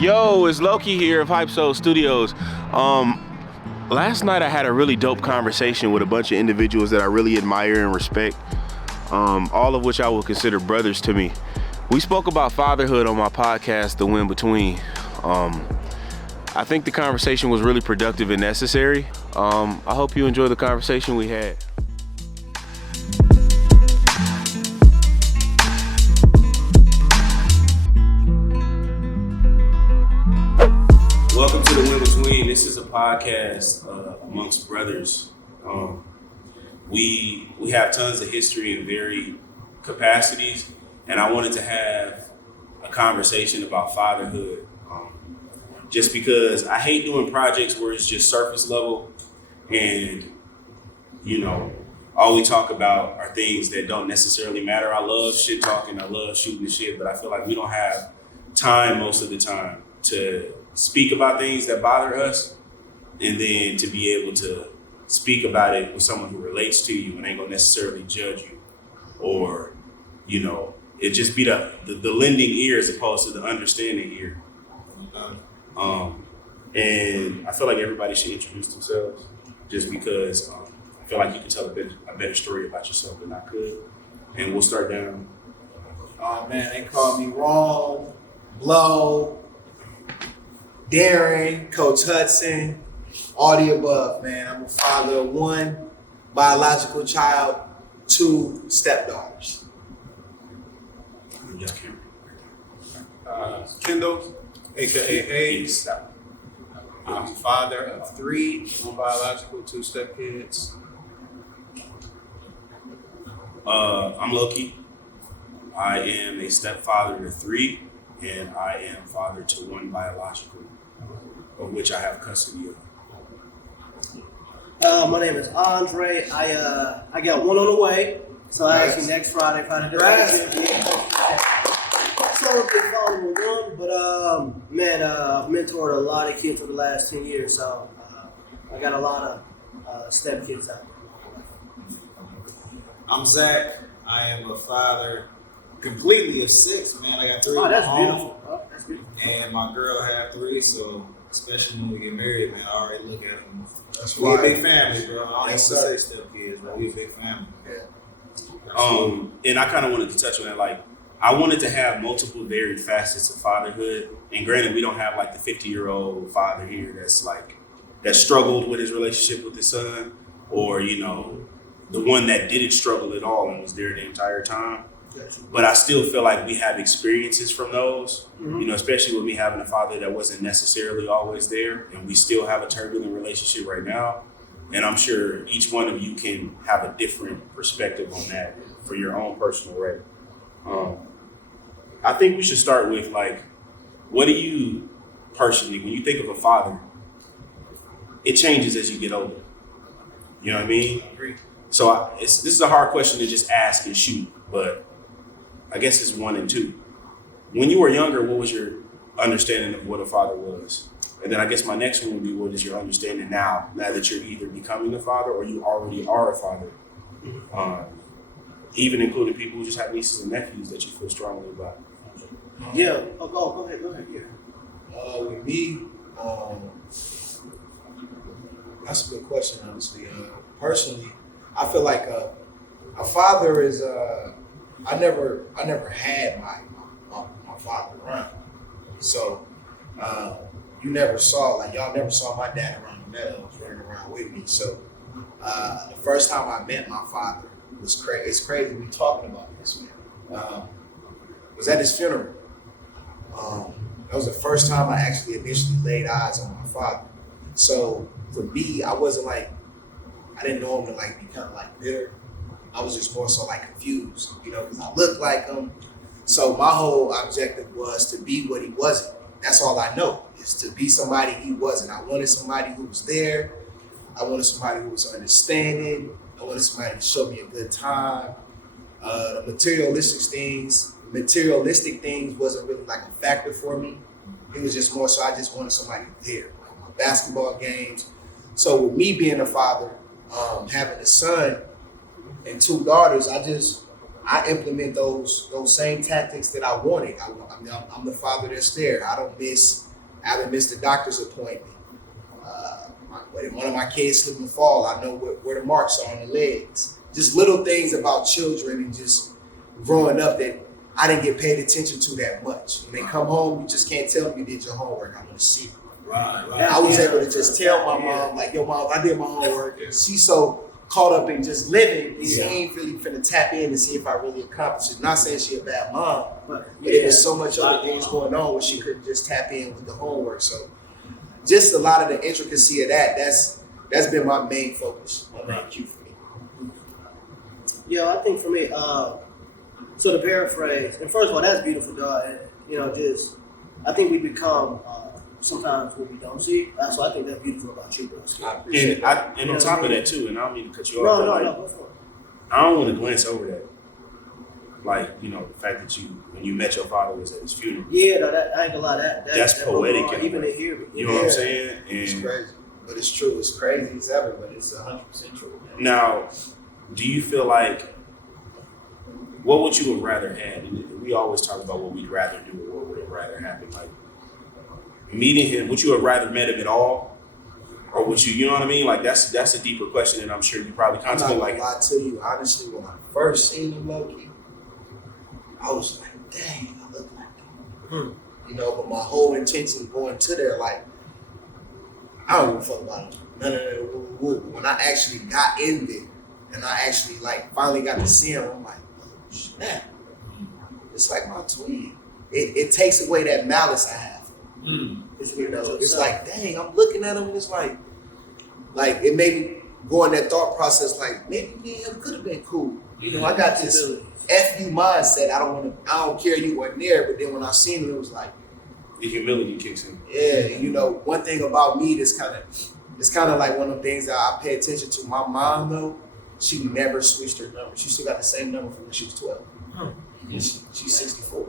Yo, it's Loki here of HypeSoul Studios. Last night I had a really dope conversation with a bunch of individuals that I really admire and respect, all of which I will consider brothers to me. We spoke about fatherhood on my podcast, The Winbetween. I think the conversation was really productive and necessary. I hope you enjoy the conversation we had. Welcome to The Winbetween. This is a podcast amongst brothers. We have tons of history in varied capacities, and I wanted to have a conversation about fatherhood. Just because I hate doing projects where it's just surface level and, all we talk about are things that don't necessarily matter. I love shit talking, I love shooting the shit, but I feel like we don't have time most of the time to speak about things that bother us, and then to be able to speak about it with someone who relates to you and ain't gonna necessarily judge you, or it just be the lending ear as opposed to the understanding ear. And I feel like everybody should introduce themselves, just because I feel like you can tell a better story about yourself than I could. And we'll start down. Oh man, they call me Wrong, Blow, Darren, Coach Hudson, all the above, man. I'm a father of one biological child, 2 stepdaughters. Kendall, aka Hayes. I'm a father of 3, 1 biological, 2 stepkids. I'm Loki. I am a stepfather to 3, and I am father to 1 biological, of which I have custody of. My name is Andre. I got 1 on the way, so I actually next Friday the So big father with 1, but I've mentored a lot of kids for the last 10 years, so I got a lot of step kids out there. I'm Zach. I am a father completely of 6, man. I got 3 Oh, at that's home. beautiful. Oh, that's beautiful. And my girl have 3, so especially when we get married, man, I already look at them. That's We a right. big family, bro. I don't even Yes, say sir. stepkids, but we a big family. Yeah. And I kind of wanted to touch on that. Like, I wanted to have multiple varied facets of fatherhood. And granted, we don't have like the 50-year-old father here that struggled with his relationship with his son, or the one that didn't struggle at all and was there the entire time. But I still feel like we have experiences from those, especially with me having a father that wasn't necessarily always there, and we still have a turbulent relationship right now. And I'm sure each one of you can have a different perspective on that for your own personal rate. I think we should start with, like, what do you personally, when you think of a father, it changes as you get older. You know what I mean? I agree. So this is a hard question to just ask and shoot, but I guess it's 1 and 2. When you were younger, what was your understanding of what a father was? And then I guess my next one would be, what is your understanding now that you're either becoming a father or you already are a father? Even including people who just have nieces and nephews that you feel strongly about. Yeah. Oh, go ahead. Yeah. With me, that's a good question, honestly. Personally, I feel like a father is. I never had my father around, so you never saw y'all never saw my dad around the meadows running around with me. So the first time I met my father was crazy. It's crazy we talking about this, man. Was at his funeral. That was the first time I actually initially laid eyes on my father. So for me, I wasn't I didn't know him to be kind of bitter. I was just more so confused, because I looked like him. So my whole objective was to be what he wasn't. That's all I know, is to be somebody he wasn't. I wanted somebody who was there. I wanted somebody who was understanding. I wanted somebody to show me a good time. The materialistic things wasn't really a factor for me. It was just more so I just wanted somebody there, my basketball games. So with me being a father, having a son and 2 daughters, I implement those same tactics that I wanted. I'm the father that's there. I don't miss I haven't missed a doctor's appointment. When one of my kids slip and fall, I know where the marks are on the legs. Just little things about children and just growing up that I didn't get paid attention to that much. When they come home, you just can't tell them you did your homework. I want to see it. Right. I was able to just tell my mom, like, yo, mom, I did my homework. And she's so caught up in just living, she ain't really finna tap in and see if I really accomplished it. Not saying she a bad mom, but it was so much other things going on where she couldn't just tap in with the homework. So just a lot of the intricacy of that's been my main focus, my main cue for me. Yeah, I think for me, so to paraphrase, and first of all, that's beautiful, dog. And, you know, just I think we become sometimes what we don't see. So I think that's beautiful about you, bro. And on top of that too, and I don't mean to cut you off. No, go for it. I don't want to glance over that. Like, you know, the fact that when you met your father was at his funeral. Yeah, no, I ain't gonna lie, that's poetic. Even to hear it. You know what I'm saying? And it's crazy, but it's true. It's crazy as ever, but it's 100% true. Man. Now, do you feel like, what would you have rather had? And we always talk about what we'd rather do or what would have rather happened. Like, meeting him, would you have rather met him at all? Or would you know what I mean? Like, that's a deeper question, and I'm sure you probably contemplate. I'm not gonna lie to you, honestly, when I first seen him, low-key, I was like, dang, I look like him. You know, but my whole intention going to there, like, I don't give a fuck about him. No. When I actually got in there and I actually, like, finally got to see him, I'm like, oh, snap. It's like my twin. It takes away that malice I have. It's like, dang, I'm looking at him and it's like it made me go in that thought process, like, maybe me and him could have been cool. You know, I got this F you mindset. I don't care you weren't there, but then when I seen him, it was like the humility kicks in. Yeah, you know, one thing about me that's kind of like one of the things that I pay attention to. My mom, though, she never switched her number. She still got the same number from when she was 12. She's 64.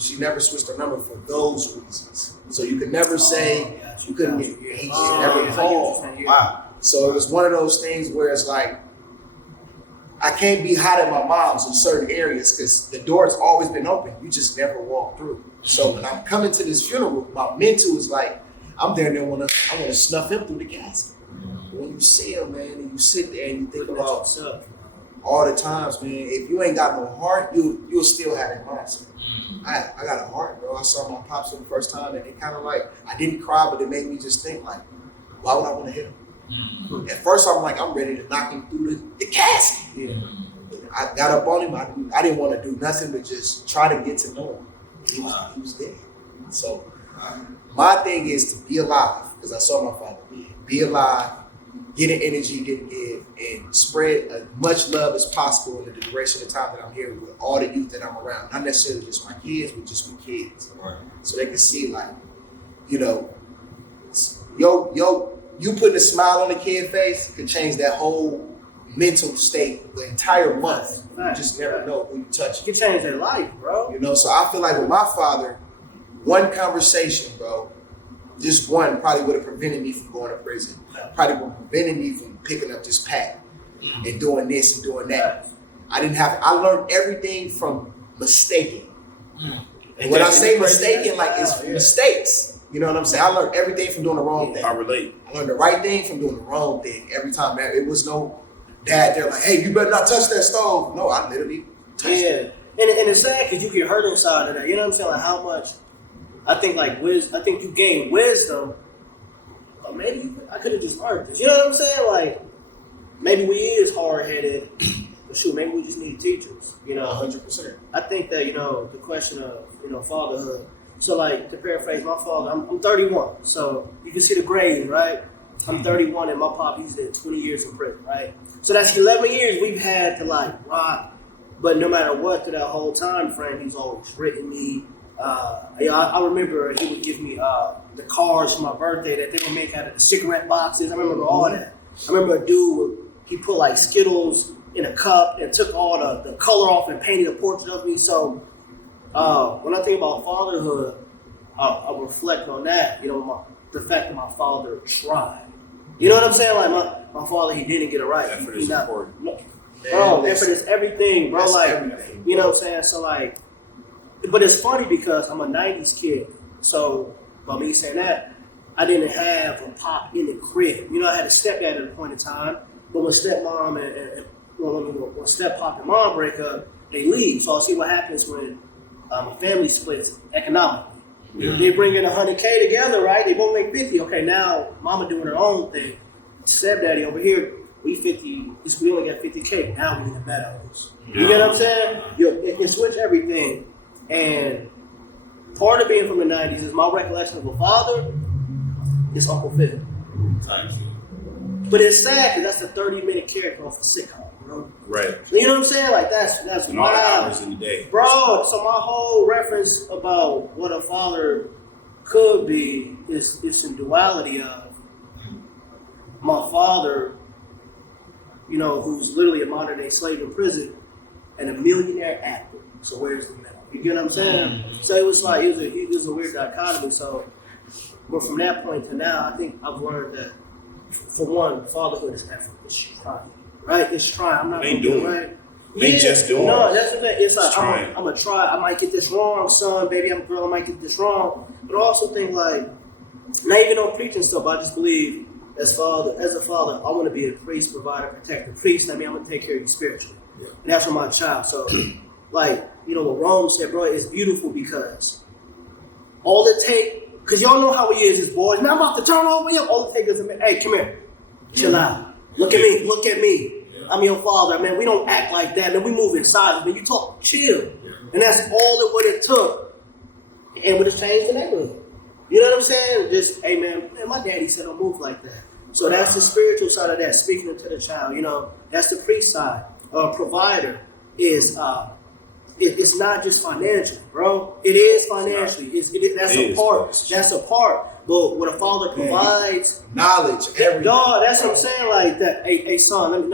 She never switched her number for those reasons. So you could never say you couldn't get. He just never called. Wow. So it was one of those things where it's like I can't be hot at my mom's in certain areas because the door's always been open. You just never walk through. So when I'm coming to this funeral, my mental is like I'm there and I want to snuff him through the casket. When you see him, man, and you sit there and you think about all the times, man, if you ain't got no heart, you'll still have that mindset. I got a heart, bro. I saw my pops for the first time, and it kind of like, I didn't cry, but it made me just think, like, why would I want to hit him? At first, I'm like, I'm ready to knock him through the casket. Yeah. I got up on him. I didn't want to do nothing but just try to get to know him. He was dead. So my thing is to be alive, because I saw my father be alive, get an energy, get give, and spread as much love as possible in the duration of time that I'm here with all the youth that I'm around. Not necessarily just my kids, but just with kids. Right. So they can see, like, you know, you putting a smile on the kid's face can change that whole mental state the entire month. You just never know who you touch. You can change their life, bro. You know, so I feel like with my father, one conversation, bro, just one probably would have prevented me from going to prison. Probably would have prevented me from picking up this pack and doing this and doing that. I learned everything from mistaking. And when I say mistaking, like it's mistakes. You know what I'm saying? I learned everything from doing the wrong thing. I relate. I learned the right thing from doing the wrong thing every time. It was no dad there like, hey, you better not touch that stove. No, I literally touched it. And it's sad because you get hurt inside of that. You know what I'm saying? Like how much I think you gain wisdom, but maybe I could have just learned this. You know what I'm saying? Like maybe we is hard headed, but shoot, maybe we just need teachers. You know, 100%. I think that the question of fatherhood. So like to paraphrase my father, I'm 31, so you can see the grade, right? I'm 31 and my pop, he's did 20 years in prison, right? So that's 11 years we've had to like rock, but no matter what, through that whole time frame, he's always written me. I remember he would give me the cards for my birthday that they would make out of the cigarette boxes. I remember all that. I remember a dude, he put like Skittles in a cup and took all the color off and painted a portrait of me. So when I think about fatherhood, I reflect on that. You know, the fact that my father tried. You know what I'm saying? Like my father, he didn't get it right. Effort is important. Bro, effort is everything, bro. Like, everything, you know what I'm saying? So like, but it's funny because I'm a 90s kid. So By me saying that, I didn't have a pop in the crib. You know, I had a stepdad at a point in time, but when stepmom and when step pop and mom break up, they leave. So I'll see what happens when a family splits economically. Yeah. They bring in $100K together, right? They both make 50. Okay, now mama doing her own thing. Stepdaddy over here, we only got 50K. Now we need to bet on this. You get what I'm saying? It switch everything. And part of being from the 90s is my recollection of a father is Uncle Phil. But it's sad because that's a 30-minute character off a sitcom, bro. Right. You know what I'm saying? Like that's And all the wild. hours in the day. Bro, so my whole reference about what a father could be is some duality of my father, you know, who's literally a modern day slave in prison and a millionaire actor. So where's the middle? You get what I'm saying? So it was like it was a weird dichotomy. So, but from that point to now, I think I've learned that for one, fatherhood is effort. It's trying, right? It's trying. I'm not They ain't gonna do doing it, right? They just doing No, it. that's the thing. It's like It's trying. I'm gonna try. I might get this wrong, son, baby. I'm a girl. I might get this wrong. But I also think like, not even on preaching stuff. I just believe as a father, I want to be a priest, provider, protector. Priest. I mean, I'm gonna take care of you spiritually, and that's for my child. So, like, you know what Rome said, bro, it's beautiful because all it take, because y'all know how he is, his boys. Now I'm about to turn over him. All it take is hey, come here, chill out. Look at me. Look at me. I'm your father, man. We don't act like that, man. We move in silence, man. You talk chill. And that's all it would have took. And would have changed the neighborhood. You know what I'm saying? Just, hey, man, my daddy said don't move like that. So that's the spiritual side of that, speaking to the child. You know, that's the priest side. Provider is, it's not just financial, bro. It is financially. That's a part. That's a part. But what a father provides, knowledge, everything. Dog, that's what I'm saying. Like that, hey son,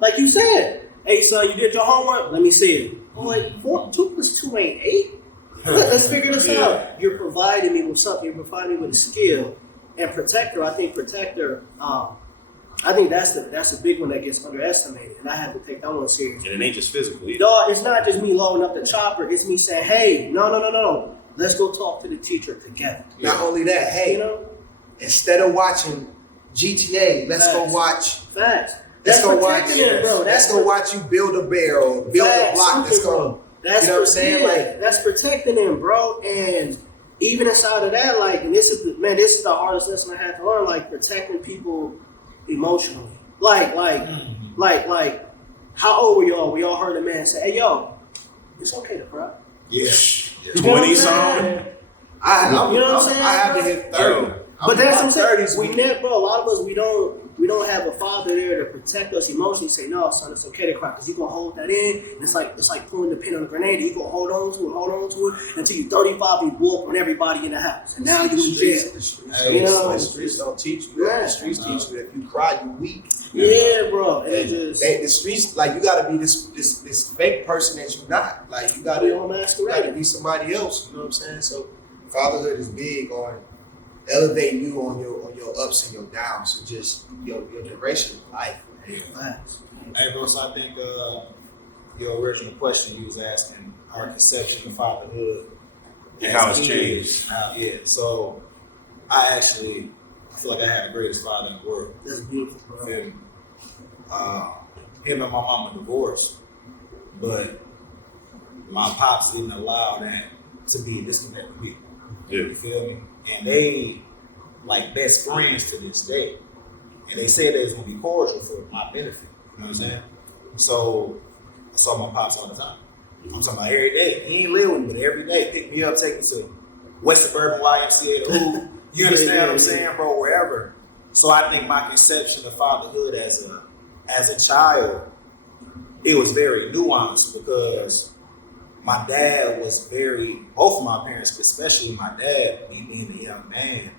like you said, hey son, you did your homework. Let me see it. Boy, 2 + 2 ain't 8. Let's figure this out. You're providing me with something. You're providing me with a skill. And protector, I think that's a big one that gets underestimated, and I have to take that one seriously. And it ain't just physical either. Dog, it's not just me loading up the chopper. It's me saying, hey, no. Let's go talk to the teacher together. Not only that, hey, You know? instead of watching GTA, let's go watch. Facts. Let's go watch. protecting it, bro. Let's go watch you build a barrel, build a block. Let's go. That's you know what I'm saying? Like, that's protecting him, bro. And even inside of that, like, and this is the hardest lesson I had to learn. Like, protecting people emotionally. Like, how old were y'all? We all heard a man say, "Hey, yo, it's okay to cry." yeah. 20 something. I You know what I'm saying, I have to bro? hit 30. But that's what I'm saying. 30s. We never, bro. A lot of us, we don't have a father there to protect us emotionally. Say, no, son, it's okay to cry, because you gonna hold that in. And it's like pulling the pin on a grenade. You gonna hold on to it until you're 35. You blow up on everybody in the house, and now you in jail. The streets, You know? the streets don't teach you that. The streets teach you that if you cry, you weak. Yeah, bro. And it And just the streets, like, you gotta be this fake person that you're not. Like, you we gotta all masquerade. be somebody else. You know what I'm saying? So fatherhood is big on elevating you on your ups and your downs, so just your duration of life. Facts. Hey, bro, so I think your original question you was asking, our conception of fatherhood. And how it's changed. Yeah, so I feel like I had the greatest father in the world. That's beautiful, bro. Him and my mama divorced, but my pops didn't allow that to be a disconnect with me. Yeah. You feel me? And they like best friends to this day. And they said they was gonna be cordial for my benefit. You know what I'm saying? So I saw my pops all the time. I'm talking about every day. He ain't live with me, but every day pick me up, take me to West Suburban YMCA, the Hoop. You understand what I'm saying, bro? Wherever. So I think my conception of fatherhood as a child, it was very nuanced, because my dad was both of my parents, but especially my dad, me being a young man,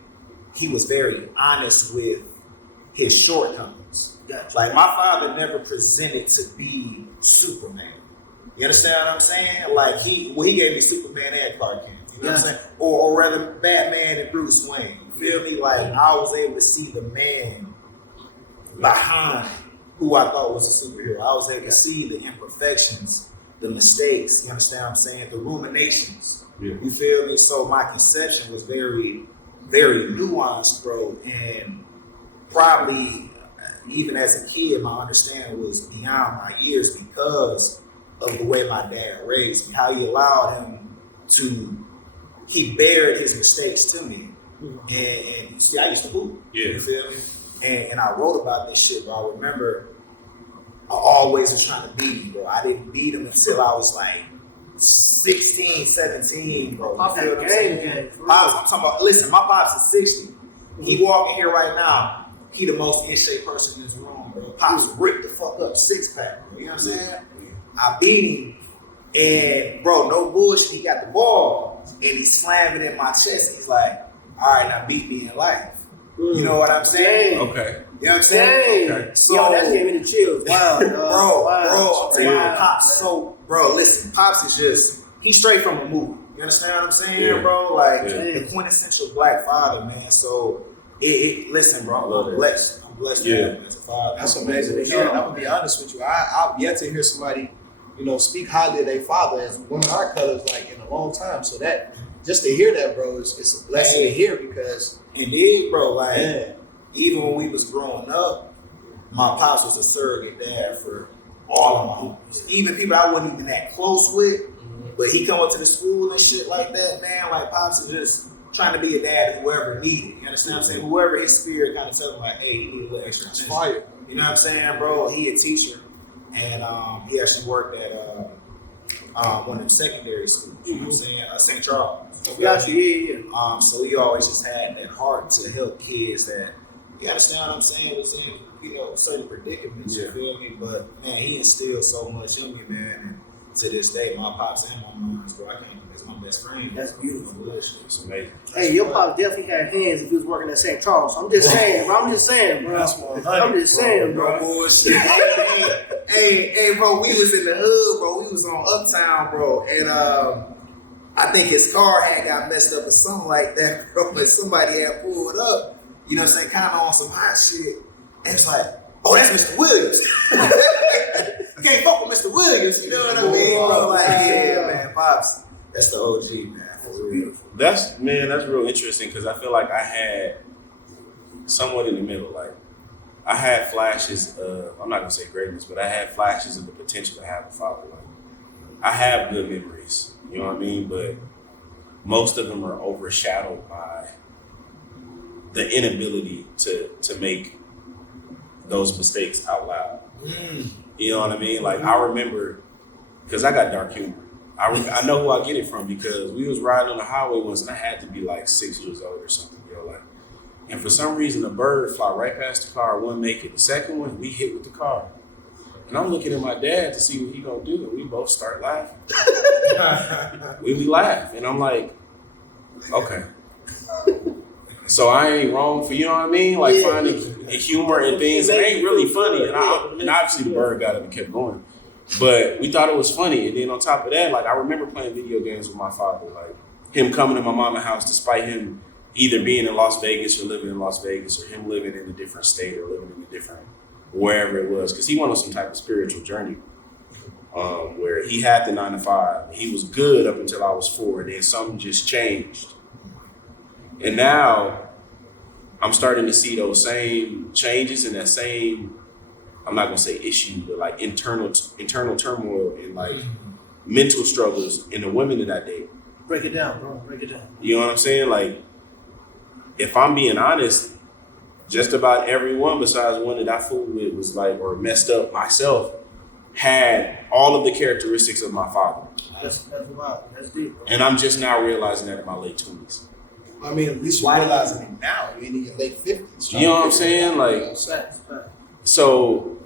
he was very honest with his shortcomings. Gotcha. Like, my father never presented to be Superman. You understand what I'm saying? Like, he gave me Superman and Clark Kent. You know what I'm saying? Or rather, Batman and Bruce Wayne. You feel me? Like, I was able to see the man behind who I thought was a superhero. I was able to see the imperfections, the mistakes, you understand what I'm saying? The ruminations. Yeah. You feel me? So my conception was very very nuanced, bro, and probably even as a kid, my understanding was beyond my years because of the way my dad raised me, how he allowed him to, he bared his mistakes to me. And see, I used to hoop. Yeah. You feel me? And I wrote about this shit, bro. I remember I always was trying to beat him, bro. I didn't beat him until I was like 16, 17, bro. Pops You feel what I'm saying? game. Pops, I'm talking about, listen, my pops is 60. He walking here right now. He the most in shape person in this room, bro. Pops ripped the fuck up 6-pack, bro. You know what I'm saying? I beat him. And bro, no bullshit, he got the ball and he's slamming in my chest. He's like, all right, now beat me in life. You know what I'm saying? Okay. You know what I'm saying? Okay. So, Yo, that gave me the chills. Wow, bro, wow. I'm telling you, Wow. Pops. So, bro, listen, Pops is just, he's straight from a movie. You understand what I'm saying, Yeah. bro? Like Yeah. the quintessential black father, man. So, listen, bro, I'm blessed. I'm blessed to have him as a father. That's amazing to hear. And I'm gonna be honest with you. I've yet to hear somebody, speak highly of their father as one of our colors like in a long time. So that just to hear that, bro, it's a blessing to hear because Indeed, bro, like man, even when we was growing up, my pops was a surrogate dad for all of my homies. Even people I wasn't even that close with, but he come up to the school and shit like that, man. Like Pops is just trying to be a dad to whoever needed. You understand what I'm saying? Whoever his spirit kind of tell him like, hey, you need a little extra attention. fire. You know what I'm saying, bro? He a teacher, and he actually worked at one of them secondary schools. You know what I'm saying? St. Charles. Gotcha, yeah. So he always just had that heart to help kids that, you understand what I'm saying, was in, certain predicaments, you feel me? But man, he instilled so much in me, man. And to this day, my pops and my moms, bro, I can't, that's my best friend. That's beautiful. It's amazing. Hey, your pop definitely had hands if he was working at St. Charles. I'm just saying, bro. I'm just saying, bro. That's 100, I'm just saying, bro. Bullshit. hey, bro, we was in the hood, bro. We was on Uptown, bro. And I think his car had got messed up or something like that, bro. But somebody had pulled up, you know what I'm saying, kind of on some hot shit. And it's like, oh, that's Mr. Williams. You can't fuck with Mr. Williams, you know what I mean, bro? Like, yeah, man, Pops, that's the OG, man. For real. That's real interesting because I feel like I had somewhat in the middle. Like I had flashes of, I'm not gonna say greatness, but I had flashes of the potential to have a father. Like I have good memories, you know what I mean? But most of them are overshadowed by the inability to make those mistakes out loud. You know what I mean? Like I remember, because I got dark humor. I know who I get it from because we was riding on the highway once and I had to be like 6 years old or something, and for some reason a bird fly right past the car, one make it. The second one, we hit with the car. And I'm looking at my dad to see what he gonna do, and we both start laughing. we laugh, and I'm like, okay. So I ain't wrong for, you know what I mean? Like finding humor in things that ain't really funny. And obviously the bird got up and kept going. But we thought it was funny. And then on top of that, like I remember playing video games with my father, like him coming to my mama's house despite him either being in Las Vegas or living in Las Vegas or him living in a different state or living in a different, wherever it was. Because he went on some type of spiritual journey where he had the 9 to 5. He was good up until I was 4. And then something just changed. And now I'm starting to see those same changes and that same, I'm not gonna say issue, but like internal turmoil and like mental struggles in the women that I date. Break it down, bro. Break it down. You know what I'm saying? Like, if I'm being honest, just about everyone besides one that I fooled with was like, or messed up myself, had all of the characteristics of my father. That's wild. That's deep, bro. And I'm just now realizing that in my late 20s. I mean, at least you're realizing it now. You're in your late 50s. You know what I'm saying? Like, Facts. so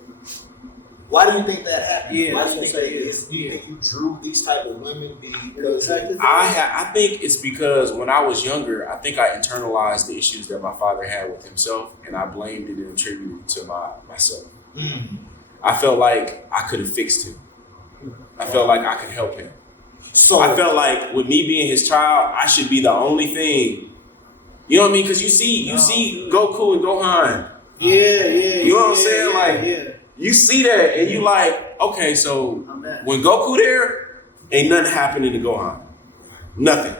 Why do you think that happened? Yeah, Why that's do you think what I'm that saying. is? Do you think you drew these type of women because I think it's because when I was younger, I think I internalized the issues that my father had with himself, and I blamed it and attributed it to myself. I felt like I could have fixed him. I felt like I could help him. So I felt like with me being his child, I should be the only thing. You know what I mean? Because you see Goku and Gohan. Yeah. You know what I'm saying? Yeah. You see that and you like, okay, so when Goku there, ain't nothing happening to Gohan. Nothing.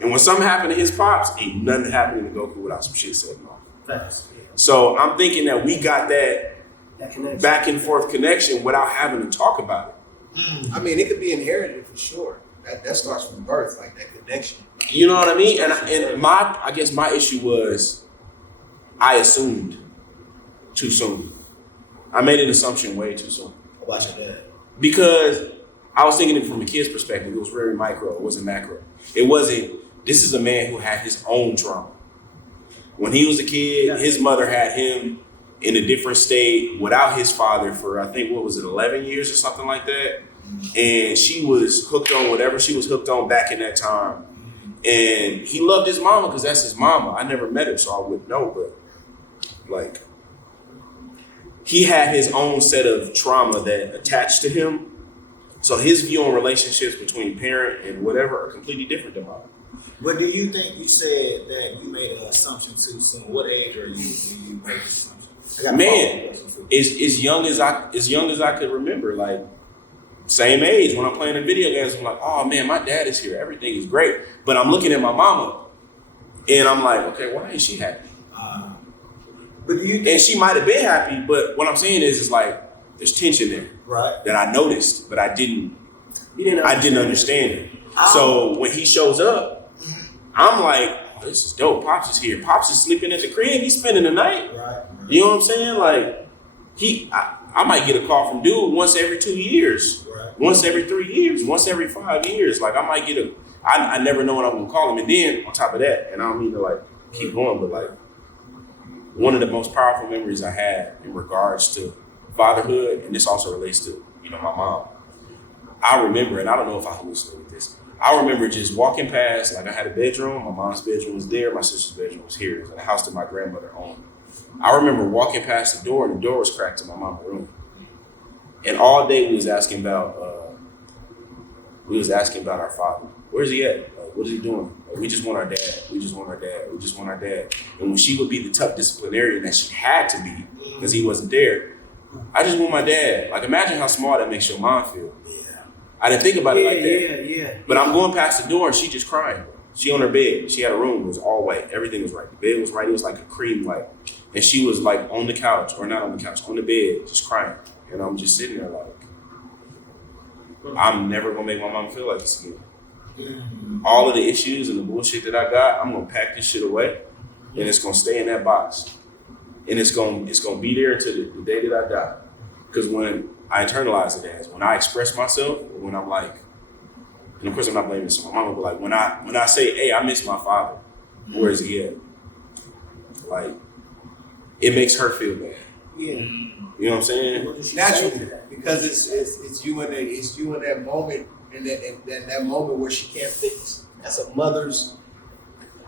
And when something happened to his pops, ain't nothing happening to Goku without some shit said no. Facts. Yeah. So I'm thinking that we got that connection. back and forth connection without having to talk about it. I mean, it could be inherited for sure. That starts from birth, like that connection. You know what I mean? And I guess my issue was I assumed too soon. I made an assumption way too soon. About your dad. Because I was thinking it from a kid's perspective. It was very micro. It wasn't macro. It wasn't, this is a man who had his own trauma. When he was a kid, his mother had him in a different state without his father for, I think, 11 years or something like that. And she was hooked on whatever she was hooked on back in that time. And he loved his mama because that's his mama. I never met her, so I wouldn't know, but like, he had his own set of trauma that attached to him. So his view on relationships between parent and whatever are completely different than mine. But do you think you said that you made an assumption too soon? What age are you when you made this assumption? Man, as young as I could remember, like same age when I'm playing in video games, I'm like, oh man, my dad is here. Everything is great. But I'm looking at my mama and I'm like, okay, why ain't she happy? But do you think, and she might have been happy, but what I'm saying is like there's tension there, right? That I noticed, but I didn't understand it. Oh. So when he shows up, I'm like, oh, this is dope. Pops is here. Pops is sleeping at the crib. He's spending the night. Right. You know what I'm saying? Like I might get a call from dude once every 2 years, Right. once every 3 years, once every 5 years. Like I might get I never know when I'm gonna call him. And then on top of that, and I don't mean to like keep going, but like one of the most powerful memories I had in regards to fatherhood, and this also relates to, my mom. I remember, and I don't know if I hallucinated this, I remember just walking past, like I had a bedroom, my mom's bedroom was there, my sister's bedroom was here. It was in a house that my grandmother owned. I remember walking past the door and the door was cracked to my mom's room. And all day we was asking about our father. Where's he at? Like, what is he doing? Like, we just want our dad. We just want our dad. We just want our dad. And when she would be the tough disciplinarian that she had to be, because he wasn't there, I just want my dad. Like, imagine how small that makes your mom feel. Yeah. I didn't think about it like that. Yeah. But I'm going past the door and she just crying. She on her bed. She had a room. It was all white. Everything was right. The bed was right. It was like a cream white. And she was like on the couch, or not on the couch, on the bed, just crying. And I'm just sitting there like, I'm never gonna make my mom feel like this again. All of the issues and the bullshit that I got, I'm gonna pack this shit away, and it's gonna stay in that box, and it's gonna be there until the day that I die. Because when I internalize it as when I express myself, or when I'm like, and of course I'm not blaming this on my mama, but like when I say, hey, I miss my father, where is he at? Like, it makes her feel bad. Yeah. You know what I'm saying? Naturally, because it's you in that moment, and that moment where she can't fix. That's a mother's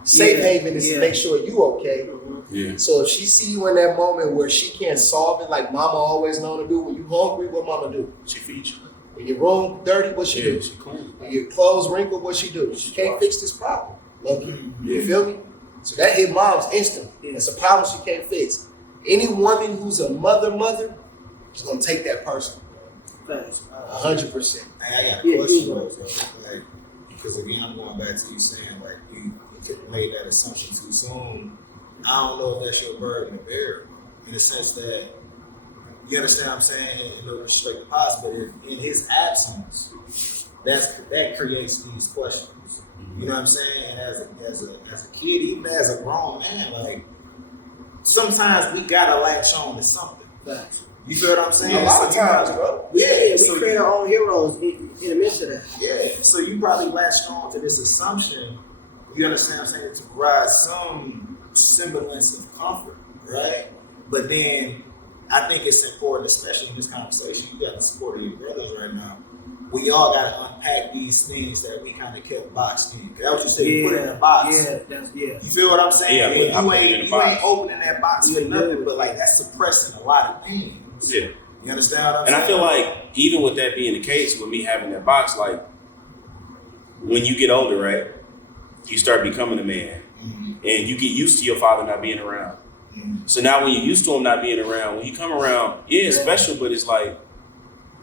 safe haven is to make sure you okay. Yeah. So if she see you in that moment where she can't solve it, like mama always known to do, when you hungry, what mama do? She feeds you. When your room dirty, what she do? She clean. When your clothes wrinkled, what she do? She can't fix this problem. Loki, Yeah. you feel me? So that hit mom's instant. It's a problem she can't fix. Any woman who's a mother is gonna take that person. Facts. 100%. I got a question though, like, because again, I'm going back to you saying like you made that assumption too soon. I don't know if that's your burden to bear, in the sense that you understand what I'm saying, in no disrespect to Pops, but if in his absence, that creates these questions. You know what I'm saying? And as a kid, even as a grown man, like sometimes we gotta latch on to something. Facts. You feel what I'm saying? A lot of times, bro. Yeah, We create our own heroes in the midst of that. Yeah, so you probably latched on to this assumption, you understand what I'm saying, to provide some semblance of comfort, right? But then I think it's important, especially in this conversation, you got the support of your brothers right now. We all got to unpack these things that we kind of kept boxed in. That's what you said, you put it in a box. Yeah. You feel what I'm saying? Yeah, And I put it in a you box. ain't opening that box for nothing, but like that's suppressing a lot of things. Yeah. You understand what I'm And saying? I feel like even with that being the case, with me having that box, like when you get older, right, you start becoming a man, and you get used to your father not being around. So now when you're used to him not being around, when you come around, it's special, but it's like,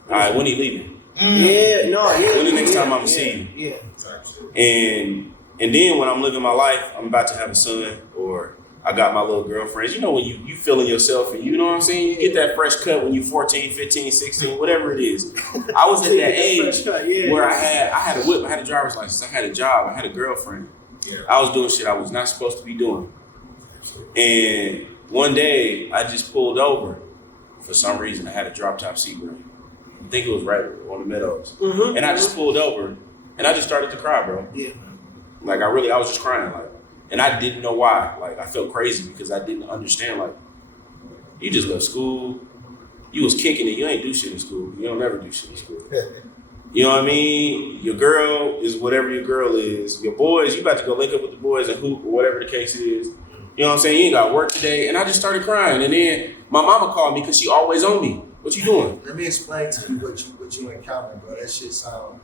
all right, when he leaving? Yeah, no, yeah. When the next time I'm gonna see you? Yeah. And And then when I'm living my life, I'm about to have a son, or I got my little girlfriends. You know, when you feeling yourself, and you know what I'm saying? You get that fresh cut when you 14, 15, 16, whatever it is. I was at that age where I had a whip, I had a driver's license, I had a job, I had a girlfriend. Yeah. I was doing shit I was not supposed to be doing. And one day I just pulled over. For some reason, I had a drop top Sebring. I think it was right on the Meadows. And I just pulled over and I just started to cry, bro. Yeah. Like I was just crying, like, and I didn't know why. Like I felt crazy because I didn't understand. Like, you just left school, you was kicking it. You ain't do shit in school. You don't never do shit in school. You know what I mean? Your girl is whatever your girl is. Your boys, you about to go link up with the boys and hoop or whatever the case is. You know what I'm saying? You ain't got work today, and I just started crying. And then my mama called me because she always on me. What you doing? Let me explain to you what you encountered, bro. That shit sound,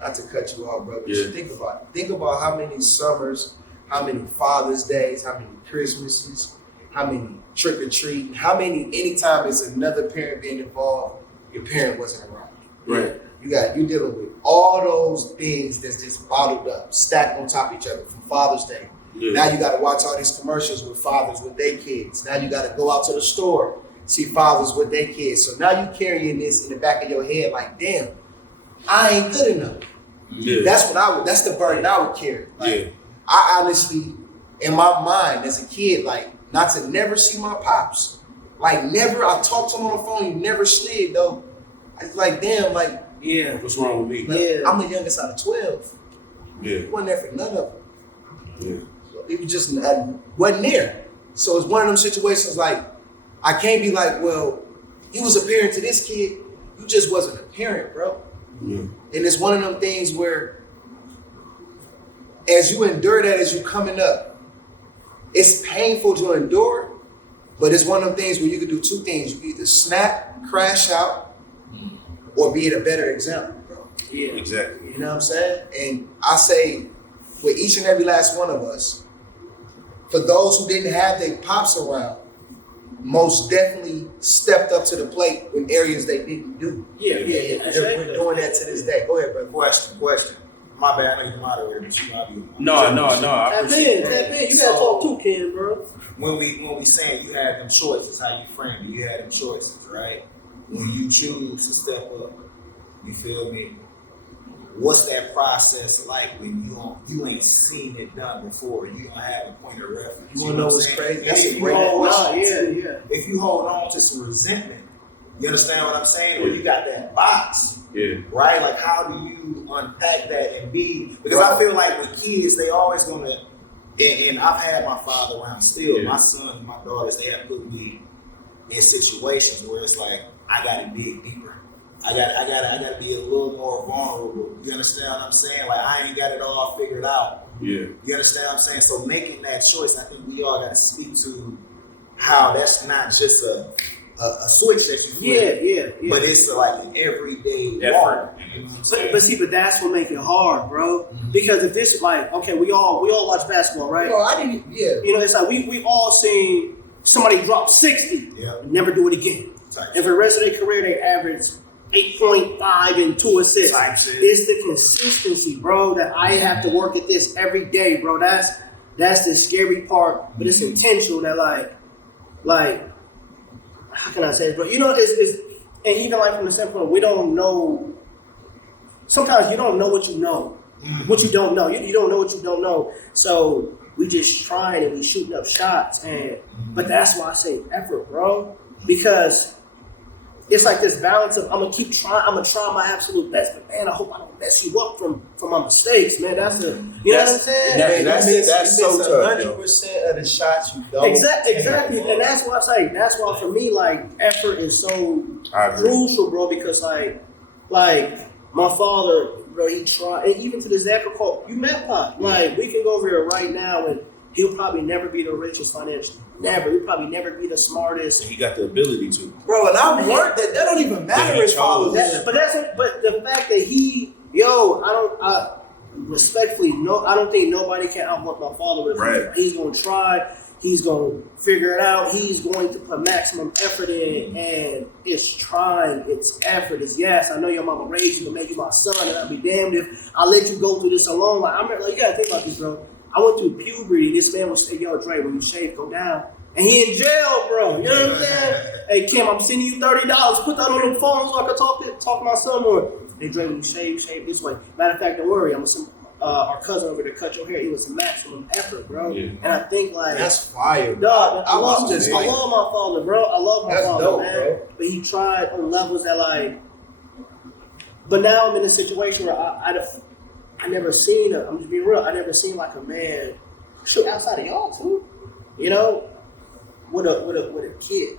not to cut you off, bro, but Yeah. think about it. Think about how many summers, how many Father's Days, how many Christmases, how many trick-or-treating, how many, anytime it's another parent being involved, your parent wasn't around. Right. You dealing with all those things that's just bottled up, stacked on top of each other from Father's Day. Yeah. Now you got to watch all these commercials with fathers with their kids. Now you got to go out to the store, see fathers with their kids. So now you carrying this in the back of your head like, damn, I ain't good enough. Yeah. That's the burden I would carry. Like, Yeah. I honestly, in my mind as a kid, like, not to never see my pops. Like, never, I talked to him on the phone, he never slid, though. It's like, damn, like, Yeah. What's wrong with me? like, Yeah. I'm the youngest out of 12. Yeah. He wasn't there for none of them. Yeah. He was just wasn't there. So it's one of them situations like, I can't be like, well, you was a parent to this kid, you just wasn't a parent, bro. Yeah. And it's one of them things where as you endure that, as you coming up, it's painful to endure, but it's one of them things where you can do two things. You can either snap, crash out, or be a better example, bro. Yeah. Exactly. You know what I'm saying? And I say, with each and every last one of us, for those who didn't have their pops around, most definitely stepped up to the plate in areas they didn't do. Yeah. We're doing that to this day. Go ahead, brother. Question. My bad, I know you're the moderator, but you know I be. No. I Tap appreciate in. it. You gotta talk too, Ken, bro. When we saying you had them choices, how you frame it, you had them choices, right? When you choose to step up, you feel me? What's that process like when you ain't seen it done before? You don't have a point of reference. You wanna know what's crazy? That's a If you great hold question. on to- Yeah. If you hold on to some resentment, you understand what I'm saying? Or you got that box, Yeah. right? Like, how do you unpack that and be? Because I feel like with kids, they always gonna. And I've had my father around still. Yeah. My sons, my daughters, they have put me in situations where it's like I gotta dig deeper. I gotta be a little more vulnerable. You understand what I'm saying? Like, I ain't got it all figured out. Yeah. You understand what I'm saying? So making that choice, I think we all gotta speak to how that's not just a switch that you flip. Yeah. But it's like an everyday Effort. walk. You know what I'm saying? But see, that's what make it hard, bro. Because if this, like, okay, we all watch basketball, right? No, I didn't. Yeah. You know, it's like we all seen somebody drop 60 Yeah. and never do it again. And for the rest of their career, they average 8.5 and 2 assists. Type shit. It's the consistency, bro, that I have to work at this every day, bro. That's the scary part, but it's intentional. That like, how can I say it, bro? You know, it's and even like from the standpoint, we don't know. Sometimes you don't know what you know, what you don't know. You don't know what you don't know. So we just trying and we shooting up shots, but that's why I say effort, bro, because it's like this balance of I'm gonna keep trying. I'm gonna try my absolute best, but man, I hope I don't mess you up from my mistakes, man. That's the you know what I'm saying? That's so tough, yo. 100% of the shots you don't. Exactly, and that's why I say that's why for me, like, effort is so I agree. crucial, bro. Because like my father, bro, he tried, and even to this day, you met Pop. Like, we can go over here right now, and he'll probably never be the richest financially. Never. He'll probably never be the smartest. He got the ability to. Bro, and I've learned that don't even matter as father. But the fact that I respectfully, I don't think nobody can outwork my father. Right. He's gonna try. He's going to figure it out. He's going to put maximum effort in, and it's trying, it's effort, it's yes. I know your mama raised you to make you my son, and I'll be damned if I let you go through this alone. Like, I'm like, you gotta think about this, bro. I went through puberty. This man would say, "Yo, Dre, when you shave, go down." And he in jail, bro. You know what I'm saying? Hey, Kim, I'm sending you $30. Put that on the phone so I can talk to my son more. Hey, Dre, when you shave this way. Matter of fact, don't worry. I'm gonna send our cousin over to cut your hair. It was maximum effort, bro. Yeah. And I think like that's fire. Dog, I love just I love my father, bro. I love my father, dope, man. bro. But he tried on levels that like. But now I'm in a situation where I never seen I'm just being real. I never seen like a man shoot outside of y'all too, you know, with a kid.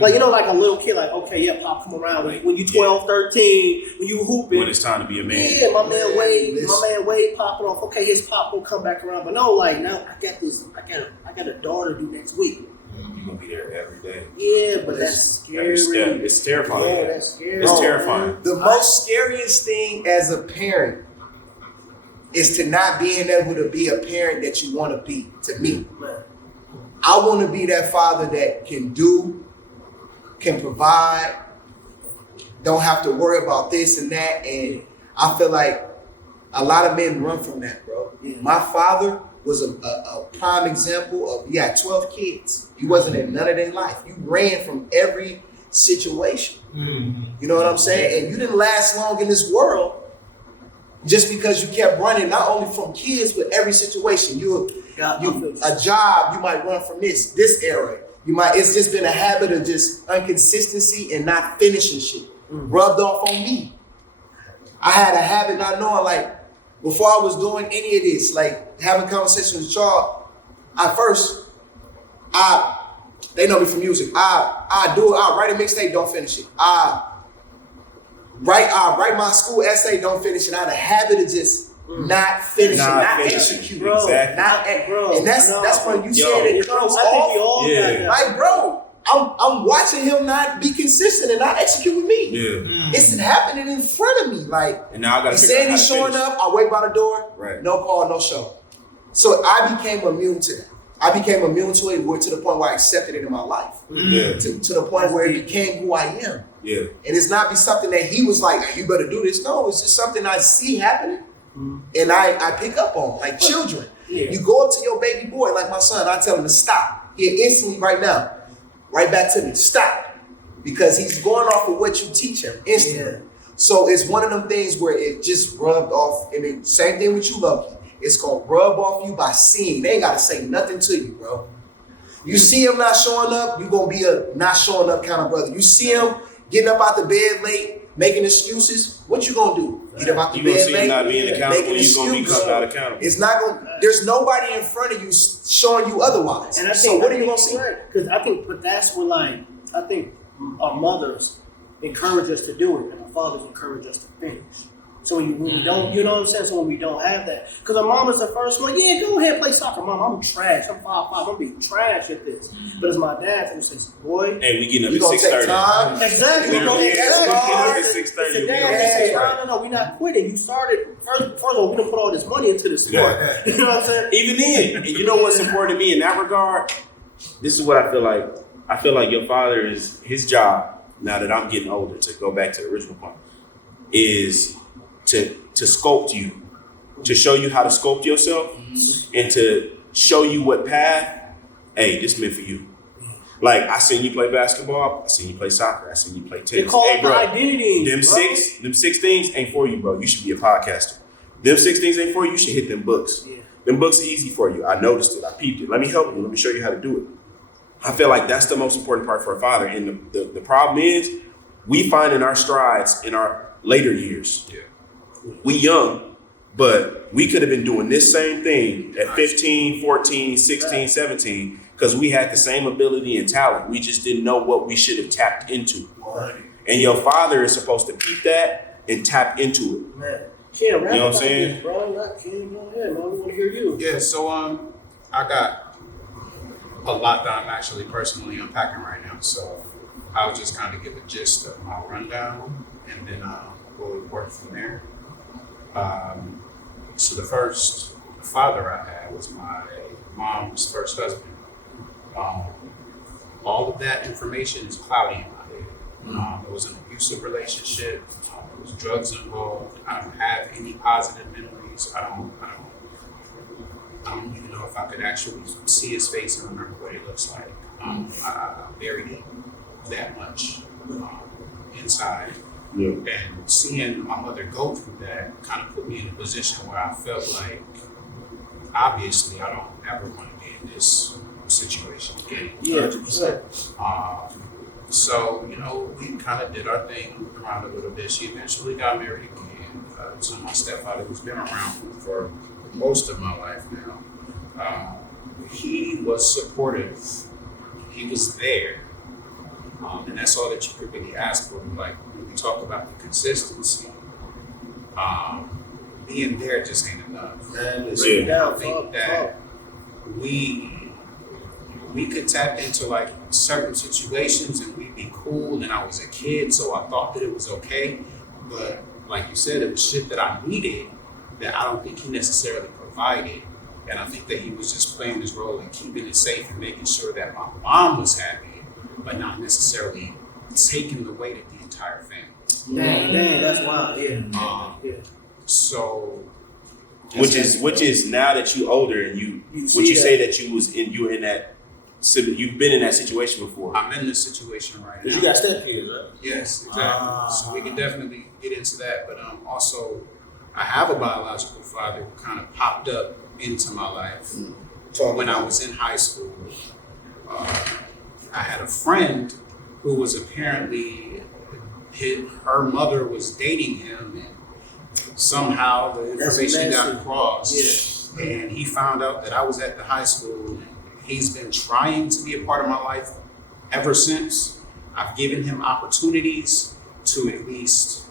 Like, you know, like a little kid, like, okay, yeah, Pop, come around. When you 12, 13, when you hooping. When it's time to be a man. Yeah, my man Wade popping off. Okay, his pop will come back around. But no, like, now I got a daughter due next week. You're going to be there every day. Yeah, but that's scary. It's terrifying. Yeah, that's scary. It's terrifying. The most scariest thing as a parent is to not being able to be a parent that you want to be, to me. Man. I want to be that father that can provide, don't have to worry about this and that. And I feel like a lot of men run from that, bro. Yeah. My father was a prime example of, he had 12 kids. He wasn't in none of their life. You ran from every situation. Mm-hmm. You know what I'm saying? And you didn't last long in this world just because you kept running, not only from kids, but every situation. A job, you might run from this area. It's just been a habit of just inconsistency and not finishing shit. Rubbed off on me. I had a habit not knowing, like, before I was doing any of this, like having conversations with y'all, they know me from music. I write a mixtape, don't finish it. I write my school essay, don't finish it. I had a habit of just not finishing, not executing. Exactly. And that's when you said it comes off. Yeah. Like, bro, I'm watching him not be consistent and not execute with me. Yeah. It's happening in front of me. Like, and now I gotta he's saying he's showing up, I wait by the door, right. No call, no show. So I became immune to that. I became immune to it to the point where I accepted it in my life. Yeah. To the point where it became who I am. Yeah. And it's not be something that he was like, you better do this. No, it's just something I see happening. And I pick up on, like children. Yeah. You go up to your baby boy, like my son, I tell him to stop. Here, instantly, right now. Right back to me, stop. Because he's going off of what you teach him instantly. Yeah. So it's one of them things where it just rubbed off. And the same thing with you, Lucky. It's going to rub off you by seeing. They ain't got to say nothing to you, bro. You see him not showing up, you're going to be a not showing up kind of brother. You see him getting up out the bed late, making excuses, what you going to do? Get up out the bed late, not being accountable, you're going to become not accountable. It's not going to, there's nobody in front of you showing you otherwise. And so what are you going to see? Because I think, but that's what, like, I think our mothers encourage us to do it, and our fathers encourage us to finish. So when we don't, you know what I'm saying? So when we don't have that, because our mom is the first one, yeah, go ahead, play soccer. Mom, I'm trash. I'm 5'5". I'm gonna be trash at this. But it's my dad who says, boy, hey, we getting up at 6:30. Exactly. We getting up at 6:30. No, we're not quitting. You started, first of all, we done put all this money into this sport. Yeah. You know what I'm saying? Even then, and you know what's important to me in that regard? This is what I feel like. I feel like your father is, his job, now that I'm getting older, to go back to the original point, is to sculpt you, to show you how to sculpt yourself, and to show you what path, hey, this meant for you. Like, I seen you play basketball, I seen you play soccer, I seen you play tennis. They call it the identity. Them six things ain't for you, bro. You should be a podcaster. Them 6 things ain't for you, you should hit them books. Yeah. Them books are easy for you. I noticed it, I peeped it. Let me help you, let me show you how to do it. I feel like that's the most important part for a father. And the problem is, we find in our strides in our later years. Yeah. We young, but we could have been doing this same thing at 15, 14, 16, 17, because we had the same ability and talent. We just didn't know what we should have tapped into. Right. And your father is supposed to peep that and tap into it. Man, you know what I'm saying? This, bro. Go ahead, man. We want to hear you. Yeah, so I got a lot that I'm actually personally unpacking right now. So I'll just kind of give a gist of my rundown, and then we'll work from there. So the first father I had was my mom's first husband. All of that information is cloudy in my head. It was an abusive relationship. There was drugs involved. I don't have any positive memories. I don't even know if I could actually see his face and remember what he looks like. I buried it that much inside. Yeah. And seeing my mother go through that kind of put me in a position where I felt like, obviously, I don't ever want to be in this situation again. Yeah. So, we kind of did our thing around a little bit. She eventually got married again to my stepfather, who's been around for most of my life now. He was supportive. He was there. And that's all that you could really ask for. Like, when we talk about the consistency, being there just ain't enough. Man, I think that we could tap into like certain situations and we'd be cool, and I was a kid, so I thought that it was okay. But like you said, it was shit that I needed that I don't think he necessarily provided. And I think that he was just playing his role in keeping it safe and making sure that my mom was happy, but not necessarily taking the weight of the entire family. Dang, that's wild. Yeah. So, Which is now that you older and would you say that you were in that, you've been in that situation before? I'm in this situation right now. Because you got stepkids, right? Yes, exactly. So we can definitely get into that. But also, I have a biological father who kind of popped up into my life when I was in high school. I had a friend who was apparently, her mother was dating him, and somehow the information got crossed. Yeah. And he found out that I was at the high school, and he's been trying to be a part of my life ever since. I've given him opportunities to at least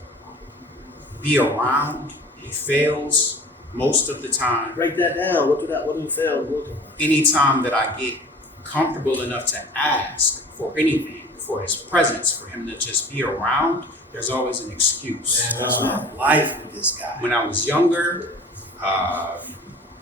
be around. He fails most of the time. Break that down. What do you fail? Anytime that I get comfortable enough to ask for anything, for his presence, for him to just be around, there's always an excuse. Man, that's not life with this guy. When I was younger,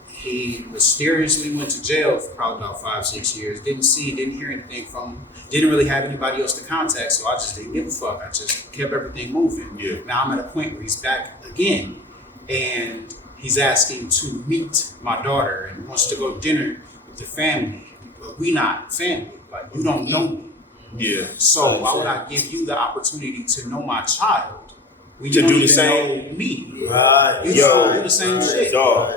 he mysteriously went to jail for probably about 5-6 years. Didn't hear anything from him. Didn't really have anybody else to contact, so I just didn't give a fuck. I just kept everything moving. Yeah. Now I'm at a point where he's back again, and he's asking to meet my daughter and wants to go to dinner with the family. But we not family. Like, you don't know me. Yeah. So why would I give you the opportunity to know my child when To you don't do the even same? know me? Right. You don't do the same shit. Dog.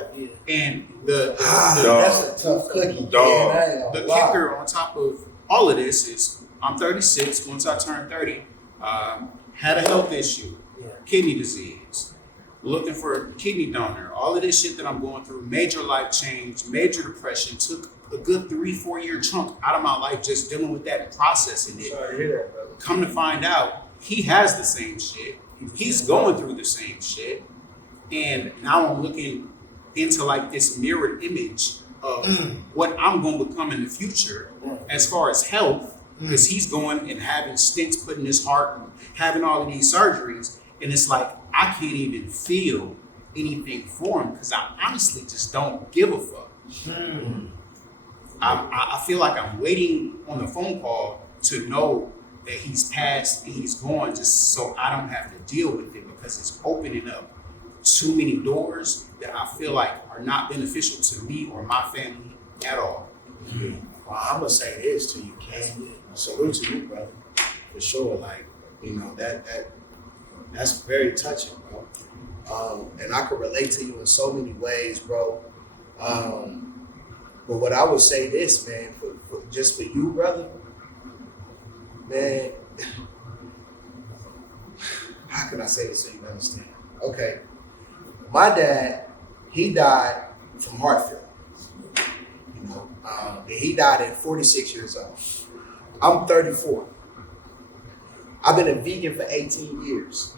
And the That's a tough cookie. Dog. Man, I ain't the gonna lie. kicker on top of all of this is I'm 36. Once I turned 30, had a health issue, kidney disease, looking for a kidney donor. All of this shit that I'm going through, major life change, major depression, took a good 3-4 year chunk out of my life just dealing with that and processing it. Sorry to hear that, brother. Come to find out, he has the same shit. He's going through the same shit. And now I'm looking into like this mirrored image of what I'm going to become in the future as far as health, because he's going and having stents put in his heart and having all of these surgeries. And it's like, I can't even feel anything for him because I honestly just don't give a fuck. I feel like I'm waiting on the phone call to know that he's passed and he's gone, just so I don't have to deal with it, because it's opening up too many doors that I feel like are not beneficial to me or my family at all. Well, I'm gonna say this to you, Ken. Salute to you, brother, for sure. Like, that's very touching, bro. And I could relate to you in so many ways, bro. But what I would say this, man, for you, brother, man. How can I say this so you understand? Okay, my dad, he died from heart failure. He died at 46 years old. I'm 34. I've been a vegan for 18 years.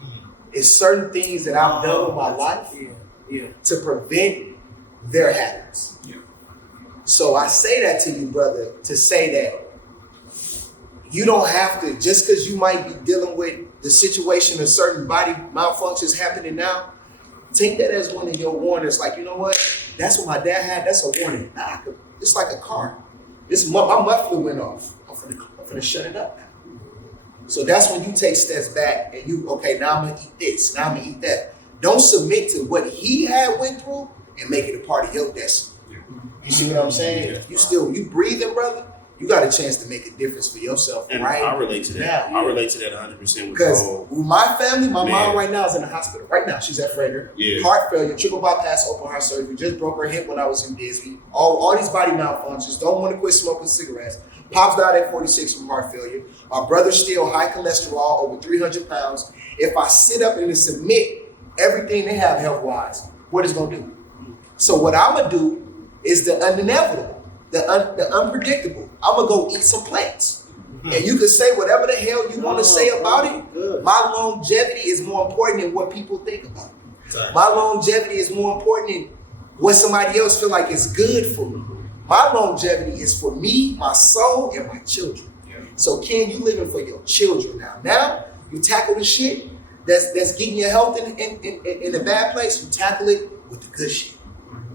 It's certain things that I've done in my life to prevent their habits. Yeah. So I say that to you, brother, to say that you don't have to, just because you might be dealing with the situation of certain body malfunctions happening now, take that as one of your warnings. Like, you know what? That's what my dad had. That's a warning. It's like a car. My muffler went off. I'm finna shut it up now. So that's when you take steps back and now I'm gonna eat this, now I'm gonna eat that. Don't submit to what he had went through and make it a part of your destiny. You see what I'm saying? You breathing, brother. You got a chance to make a difference for yourself, And right? I relate to that. now. I relate to that 100% Because with with my family, my Man. mom right now is in the hospital. Right now, she's at Frager. Yeah. Heart failure, triple bypass, open heart surgery. Just broke her hip when I was in Disney. All these body malfunctions. Don't want to quit smoking cigarettes. Pops died at 46 from heart failure. My brother's still high cholesterol, over 300 pounds. If I sit up and submit everything they have health-wise, what is going to do? So what I'm going to do is the inevitable, the unpredictable. I'm going to go eat some plants. And you can say whatever the hell you want to say about it. Good. My longevity is more important than what people think about me. Time. My longevity is more important than what somebody else feel like is good for me. My longevity is for me, my soul, and my children. So Ken, you living for your children now. Now you tackle the shit that's getting your health in a bad place. You tackle it with the good shit.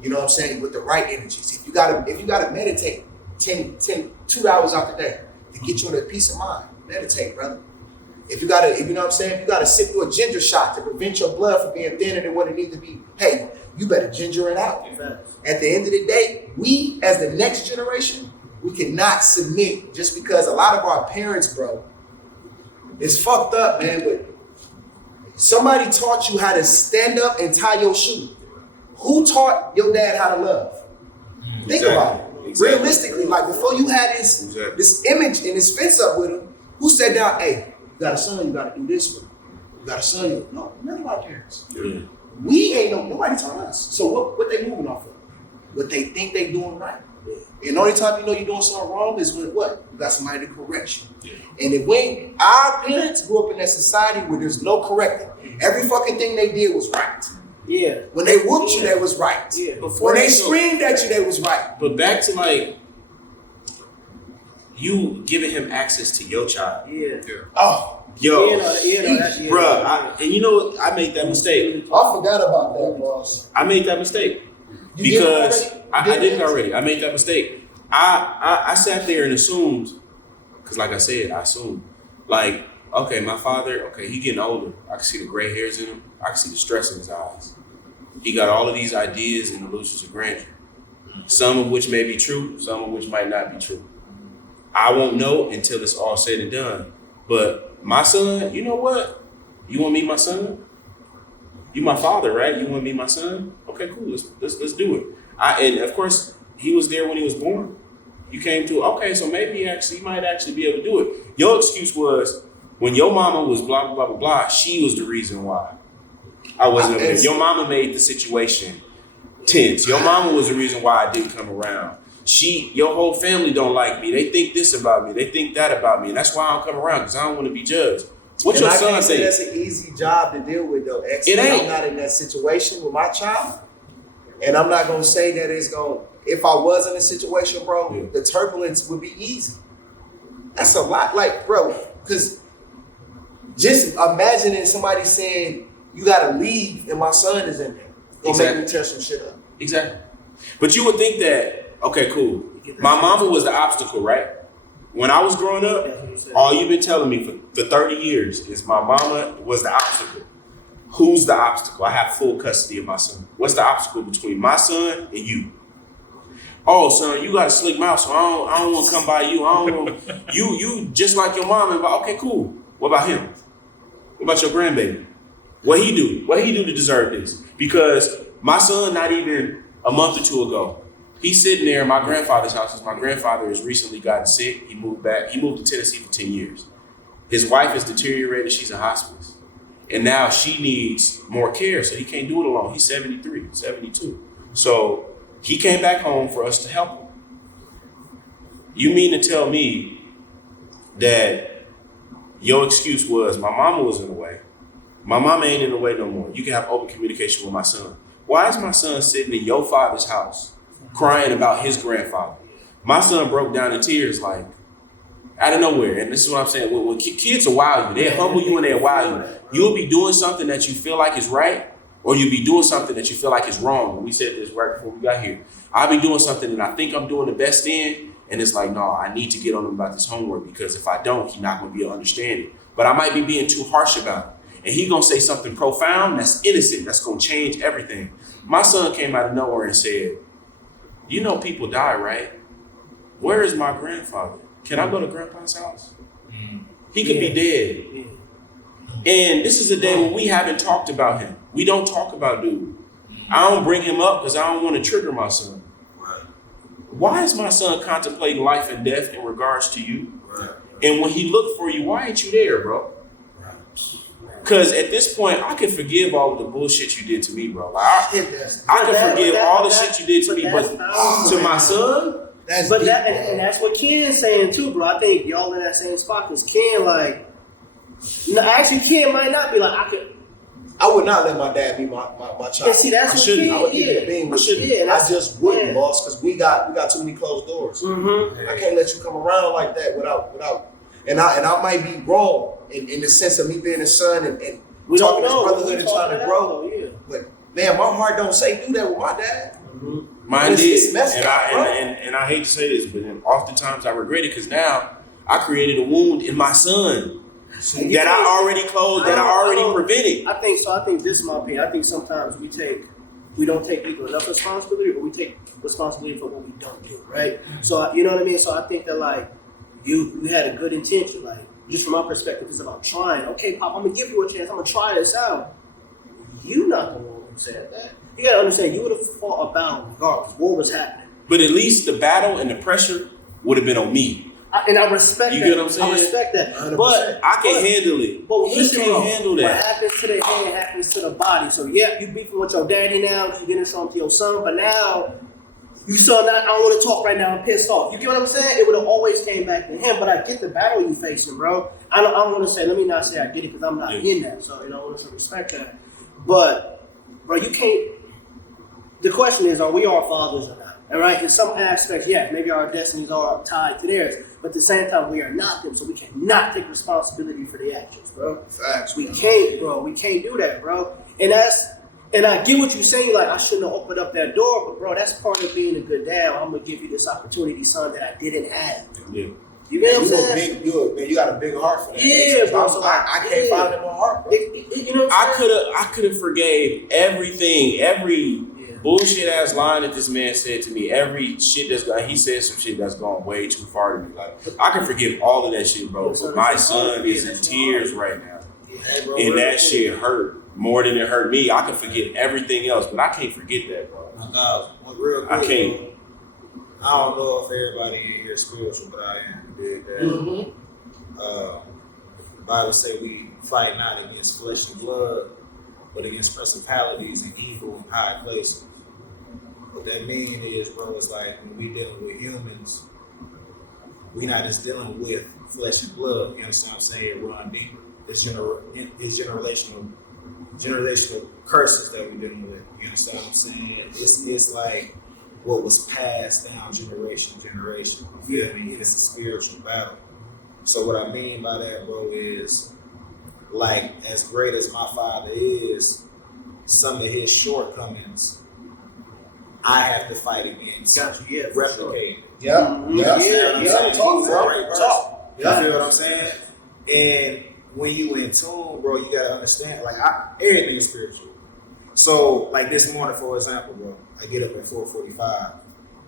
You know what I'm saying? With the right energies. If you gotta meditate 2 hours out the day to get you in a peace of mind, meditate, brother. If you know what I'm saying, if you gotta sip you a ginger shot to prevent your blood from being thinner than what it needs to be, hey, you better ginger it out. At the end of the day, we as the next generation, we cannot submit just because a lot of our parents, bro, it's fucked up, man, but somebody taught you how to stand up and tie your shoe. Who taught your dad how to love? Think about it. Exactly. Realistically, like before you had this image and this fence up with him, who said down, hey, you got a son, you got to do this with him. You got a son, no, none of our parents. Yeah. We ain't nobody taught us. So what they moving off of? What they think they doing right. And the only time you know you're doing something wrong is when what? You got somebody to correct you. And if when our parents grew up in that society where there's no correcting, every fucking thing they did was right. Yeah. When they whooped you, they was right. Yeah. When they screamed at you, they was right. But back to like you giving him access to your child. Yeah. Oh, Yo, Yeah, bruh, and you know what? I made that mistake. I forgot about that, boss. I made that mistake You did it because already? I did it already. I made that mistake. I sat there and assumed, because like I said, I assumed, like, okay, my father, okay, he getting older. I can see the gray hairs in him. I can see the stress in his eyes. He got all of these ideas and illusions of grandeur, some of which may be true, some of which might not be true. I won't know until it's all said and done. But my son, you know what? You want to meet my son? You my father, right? You want to meet my son? Okay, cool. Let's do it. And of course, he was there when he was born. You came to, okay, so maybe you might actually be able to do it. Your excuse was when your mama was blah, blah, blah, blah, blah, she was the reason why I wasn't over there. Your mama made the situation tense. Your mama was the reason why I didn't come around. Your whole family don't like me. They think this about me. They think that about me. And that's why I don't come around, because I don't want to be judged. What your son say? think? That's an easy job to deal with, though. It ain't. I'm not in that situation with my child. And I'm not going to say that it's going to, if I was in a situation, bro, the turbulence would be easy. That's a lot. Like, bro, because just imagining somebody saying, you got to leave and my son is in there. Gonna make me tear some shit up. Exactly. But you would think that, okay, cool. My mama was the obstacle, right? When I was growing up, all you've been telling me for 30 years is my mama was the obstacle. Who's the obstacle? I have full custody of my son. What's the obstacle between my son and you? Oh, son, you got a slick mouth, so I don't want to come by you. I don't want you just like your mom. And okay, cool. What about him? What about your grandbaby? What he do? What he do to deserve this? Because my son, not even a month or two ago, he's sitting there in my grandfather's house because my grandfather has recently gotten sick. He moved back. He moved to Tennessee for 10 years. His wife has deteriorated. She's in hospice. And now she needs more care, so he can't do it alone. He's 73, 72. So he came back home for us to help him. You mean to tell me that your excuse was my mama was in the way? My mama ain't in the way no more. You can have open communication with my son. Why is my son sitting in your father's house crying about his grandfather? My son broke down in tears like out of nowhere. And this is what I'm saying. When kids will wow you. They humble you and they wow you. You'll be doing something that you feel like is right, or you'll be doing something that you feel like is wrong. We said this right before we got here. I'll be doing something that I think I'm doing the best in, And it's like, no, I need to get on him about this homework because if I don't, he's not going to be understanding. But I might be being too harsh about it. And he going to say something profound that's innocent, that's going to change everything. My son came out of nowhere and said, you know people die, right? Where is my grandfather? Can I go to grandpa's house? He could be dead. And this is a day when we haven't talked about him. We don't talk about dude. I don't bring him up because I don't want to trigger my son. Why is my son contemplating life and death in regards to you? And when he looked for you, why ain't you there, bro? Because at this point, I can forgive all of the bullshit you did to me, bro. Like, I can forgive all the shit you did to me, but to my son, That's But deep, that bro. and that's what Ken's saying too, bro. I think y'all in that same spot because Ken, like, no, actually, Ken might not be like, I would not let my dad be my child. And see, that's I what shouldn't. Ken, I would keep it yeah. being with should- you. yeah, I that's- just wouldn't, yeah. boss, because we got too many closed doors. Mm-hmm. I can't let you come around like that without. And I might be wrong in the sense of me being a son and We don't talking this know. brotherhood We and trying talking to it grow. out, though, yeah. But man, my heart don't say do that with my dad. Mm-hmm. mine It's did. messed And up, bro. I hate to say this, but then oftentimes I regret it because now I created a wound in my son that I already closed, that I already prevented. I think so. I think this is my opinion. I think sometimes we don't take either enough responsibility, or we take responsibility for what we don't do, right? So you know what I mean. So I think that like you had a good intention, like just from my perspective, it's about trying. Okay, Pop, I'm gonna give you a chance. I'm gonna try this out. You not the one who said that. You gotta understand. You would have fought about regardless. What was happening? But at least the battle and the pressure would have been on me. And I respect You that. get what I'm saying? I respect that. 100%. But I can handle it. But He listen, can't bro, handle what that. happens to the head happens to the body. So yeah, you beefing with your daddy now, you getting something to your son, but now you son, I don't want to talk right now, I'm pissed off. You get what I'm saying? It would have always came back to him, but I get the battle you facing, bro. I don't want to say, let me not say I get it because I'm not in that. So, I want to respect that. But, bro, you can't, the question is, are we our fathers or not? All right, in some aspects, yeah, maybe our destinies are tied to theirs, but at the same time, we are not them, so we cannot take responsibility for the actions, bro. Facts. We can't, bro. We can't do that, bro. And I get what you're saying. Like, I shouldn't have opened up that door, but bro, that's part of being a good dad. I'm gonna give you this opportunity, son, that I didn't have. Yeah. You get what I'm saying? You got a big heart for that. Yeah, bro. So I can't find it in my heart, bro. You know what I'm saying? I could have forgave everything, every bullshit ass line that this man said to me, every shit he said some shit that's gone way too far to me. Like, I can forgive all of that shit, bro. But my son is in tears right now. Hey, bro, And that shit hurt more than it hurt me. I can forget everything else, but I can't forget that, bro. My God, real quick, I can't. bro, I don't know if everybody in here is spiritual, but I am. You dig that? The Bible say we fight not against flesh and blood, but against principalities and evil in high places. What that mean is, bro, it's like when we dealing with humans, we not just dealing with flesh and blood. You understand what I'm saying? It run deeper. It's generational curses that we're dealing with. You understand what I'm saying? It's like what was passed down generation to generation. You feel me? It's a spiritual battle. So what I mean by that, bro, is like as great as my father is, some of his shortcomings I have to fight against. Gotcha, yeah, for replicate. Yeah. Talk, bro. Talk. You feel what I'm saying? And when you in tune, bro, you gotta understand, like, everything is spiritual. So, like this morning, for example, bro, I get up at 4:45,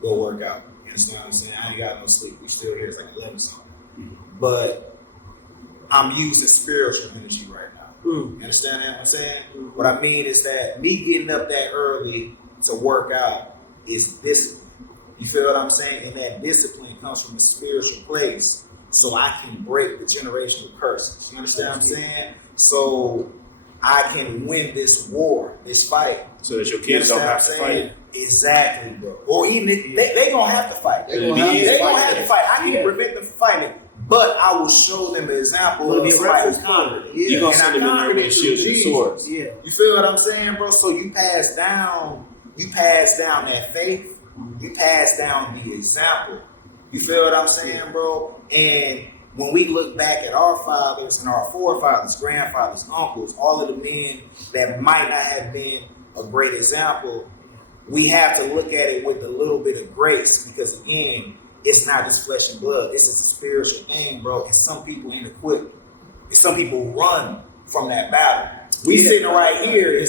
go work out. You understand what I'm saying? I ain't got no sleep. We still here. It's like 11 something. But I'm using spiritual energy right now. You understand what I'm saying? What I mean is that me getting up that early to work out is discipline. You feel what I'm saying? And that discipline comes from a spiritual place, so I can break the generational curses. You understand what I'm saying? So I can win this war, this fight. So that your kids don't have to fight. Exactly, bro. Or even if they gonna have to fight. They gonna have to fight. I can prevent them from fighting, but I will show them an example of somebody conquering. You're going to send them in there with their shield and swords. Yeah. You feel what I'm saying, bro? So you pass down that faith, you pass down the example. You feel what I'm saying, bro? And when we look back at our fathers and our forefathers, grandfathers, uncles, all of the men that might not have been a great example, we have to look at it with a little bit of grace, because again, it's not just flesh and blood. This is a spiritual thing, bro. And some people ain't equipped. And some people run from that battle. We sitting right here.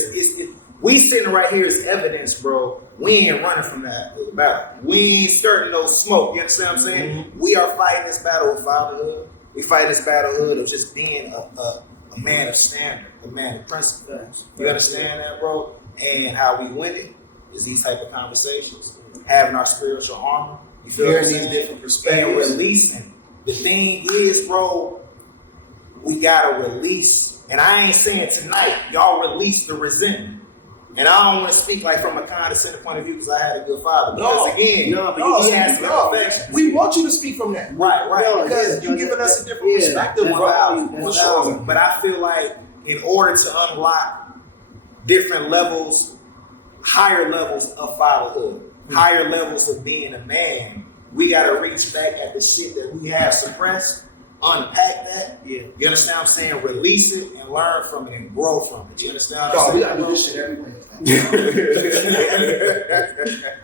We sitting right here is evidence, bro. We ain't running from that battle. We ain't skirting no smoke. You understand what I'm saying? Mm-hmm. We are fighting this battle of fatherhood. We fight this battlehood of just being a man of standard, a man of principle. You understand that, bro? And how we win it is these type of conversations, having our spiritual armor. You feel hearing these different perspectives, and releasing. The thing is, bro, we gotta release. And I ain't saying tonight, y'all release the resentment. And I don't want to speak like from a condescending point of view because I had a good father. Because he has no affection. We want you to speak from that. Right. Because you're giving us a different perspective of for sure. But I feel like in order to unlock different levels, higher levels of fatherhood, higher levels of being a man, we got to reach back at the shit that we have suppressed, unpack that. Yeah. You understand what I'm saying? Release it and learn from it and grow from it. You understand what I'm saying? We got to do this shit every Wednesday.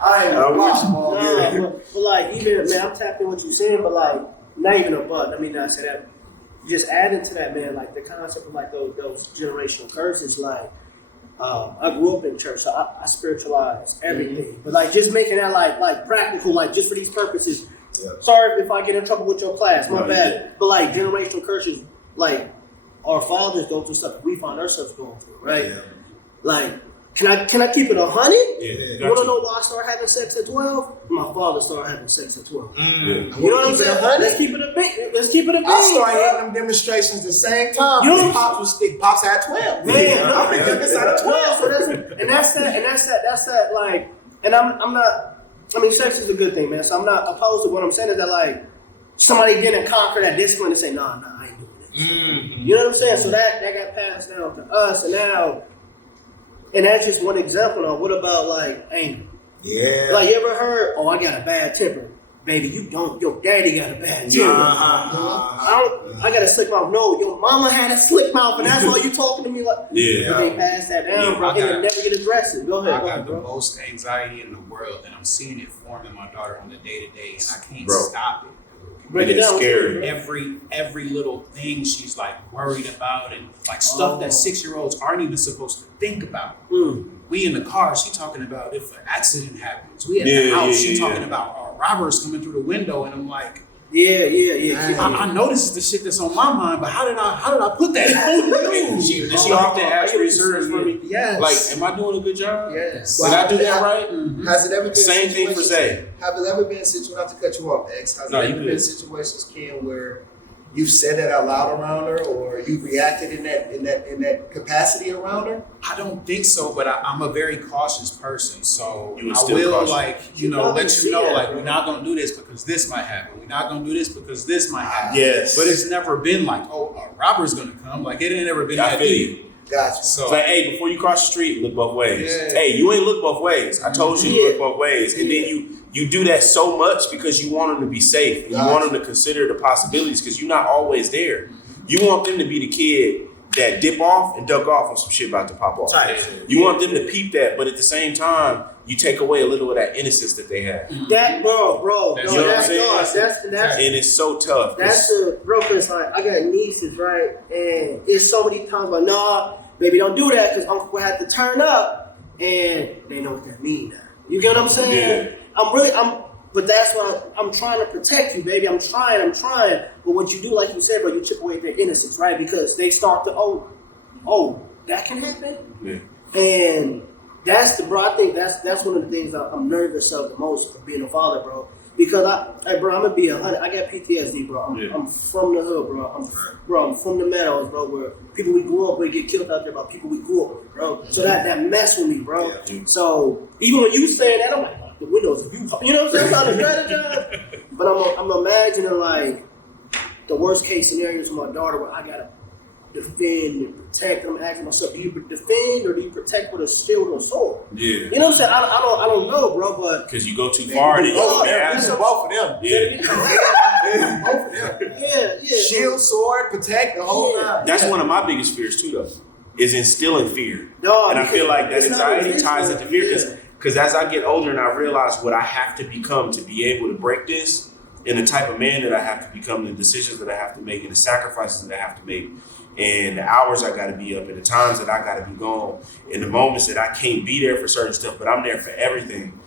I ain't watching but like, even, man, I'm tapping what you're saying, but like, not even a but. I mean, I said that. Just adding to that, man, like the concept of like those generational curses, like, I grew up in church, so I spiritualized everything. But like just making that like practical, like just for these purposes. Yeah. Sorry if I get in trouble with your class, my bad. Yeah. But like generational curses, like our fathers go through stuff we find ourselves going through, right? Yeah. Like, can I keep it 100? Yeah. You wanna know why I started having sex at 12? My father started having sex at 12. You know what I'm saying? Let's keep it a bit. Let's keep it a bit. I started hitting them demonstrations the same time. You know, Pops had 12. Man, I've been doing this at 12. So that's that. Like, and I'm not. I mean, sex is a good thing, man. So I'm not opposed to what I'm saying is that like somebody didn't conquer that discipline and say, nah, I ain't doing this. Mm-hmm. You know what I'm saying? So that got passed down to us, and now, and that's just one example. Of what about like anger? Yeah. Like you ever heard? Oh, I got a bad temper, baby. You don't. Your daddy got a bad temper. I got a slick mouth. No, your mama had a slick mouth, and that's why you talking to me like. Yeah. But they passed that down, bro. It never get addressed. Go ahead. I got the most anxiety in the world, and I'm seeing it form in my daughter on the day to day, and I can't stop it. Break it down. Scary. Every little thing she's like worried about, and like stuff that 6-year-olds aren't even supposed to think about. We in the car, she talking about if an accident happens. We at the house, she talking about robbers coming through the window, and I'm like, I know this is the shit that's on my mind, but how did I put that on you? Did she often ask research for me? Yes. Like, am I doing a good job? Yes. Did I do that right? Mm-hmm. Has it ever been same thing for Zay? Have it ever been situations? Not to cut you off, X. Has it ever been situations, Ken, where you said that out loud around her, or you reacted in that capacity around her? I don't think so, but I'm a very cautious person, so I will cautious. Like let you know, like we're not gonna do this because this might happen. We're not gonna do this because this might happen. Yes, but it's never been like, oh, a robber's gonna come. Like it ain't never been that deep. Gotcha. So it's like, hey, before you cross the street, look both ways. Yeah. Hey, you ain't look both ways. I told you to look both ways, and then you do that so much because you want them to be safe. And you want them to consider the possibilities because you're not always there. You want them to be the kid that dip off and duck off when some shit about to pop off. You want them to peep that, but at the same time, you take away a little of that innocence that they have. That bro, you know what I'm saying? That's and it's so tough. That's the bro. Cause like I got nieces, right, and it's so many times like, nah, baby, don't do that, cause Uncle will have to turn up, and they know what that means now. You get what I'm saying? Yeah. But that's why I'm trying to protect you, baby. I'm trying. But what you do, like you said, bro, you chip away at their innocence, right? Because they start to, oh, that can happen? Yeah. And that's I think that's one of the things that I'm nervous of the most of being a father, bro. Because I'm gonna be 100. I got PTSD, bro. I'm from the hood, bro. I'm from the meadows, bro. Where people we grew up with get killed out there by people we grew up with, bro. So that mess with me, bro. Yeah. So even when you saying that, I'm like, the windows of you know what I'm saying? I'm trying to strategize. But I'm imagining like the worst case scenarios for my daughter where I gotta defend and protect. And I'm asking myself, do you defend or do you protect with a shield or a sword? Yeah. You know what I'm saying? I don't know, bro, but because you go too far, then you both of them. Yeah. Both of them. Yeah. Shield, sword, protect the whole time. That's one of my biggest fears too, though, is instilling fear. And I feel like that anxiety ties into fear because as I get older and I realize what I have to become to be able to break this, in the type of man that I have to become, the decisions that I have to make, and the sacrifices that I have to make, and the hours I got to be up, and the times that I got to be gone, and the moments that I can't be there for certain stuff, but I'm there for everything.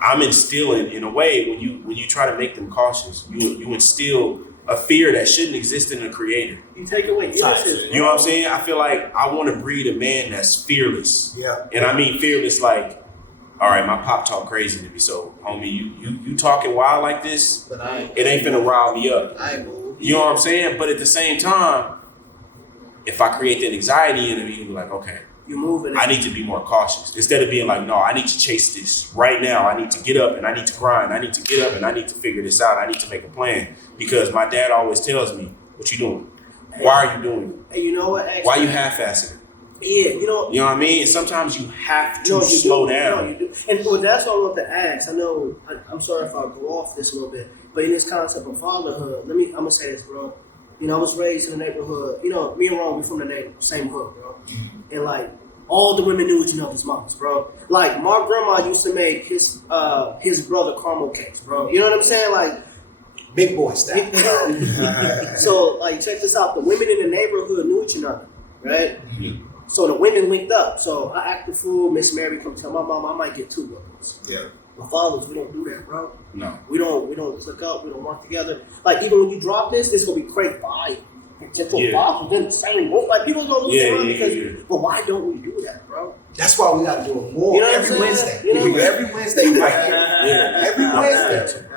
I'm instilling, in a way, when you try to make them cautious, you instill a fear that shouldn't exist in a creator. You take away innocence. You know what I'm saying? I feel like I want to breed a man that's fearless. Yeah. And I mean fearless like, all right, my pop talk crazy to me, so homie, you talking wild like this, But it ain't finna rile me up. I ain't moved. You know what I'm saying? But at the same time, if I create that anxiety in him, he'll be like, okay, You're moving. I need to be more cautious. Instead of being like, no, I need to chase this right now. I need to get up and I need to grind. I need to get up and I need to figure this out. I need to make a plan. Because my dad always tells me, what you doing? Why are you doing it? And you know what? Actually, Why you half-assing it? Yeah, you know. You know what I mean? And sometimes you have to No, you slow do. down. No, you do. And well, that's what I want to ask. I know. I'm sorry if I go off this a little bit, but in this concept of fatherhood, I'm gonna say this, bro. You know, I was raised in the neighborhood. You know, me and Ron, we from the same hood, bro. And like, all the women knew each other's moms, bro. Like, my grandma used to make his brother caramel cakes, bro. You know what I'm saying? Like, Big boy style. so, like, check this out. The women in the neighborhood knew each other, right? So the women linked up. So I act the fool. Miss Mary come tell my mom I might get 2 brothers. Yeah. My fathers, we don't do that, bro. No. We don't click up. We don't work together. Like, even when you drop this gonna be great fire. Just your fathers in the same room. Like, people gonna lose their mind because. But why don't we do that, bro? That's why we gotta do it more. You know what I'm every saying? Wednesday. You know? We do every Wednesday right here. Yeah. Every Wednesday.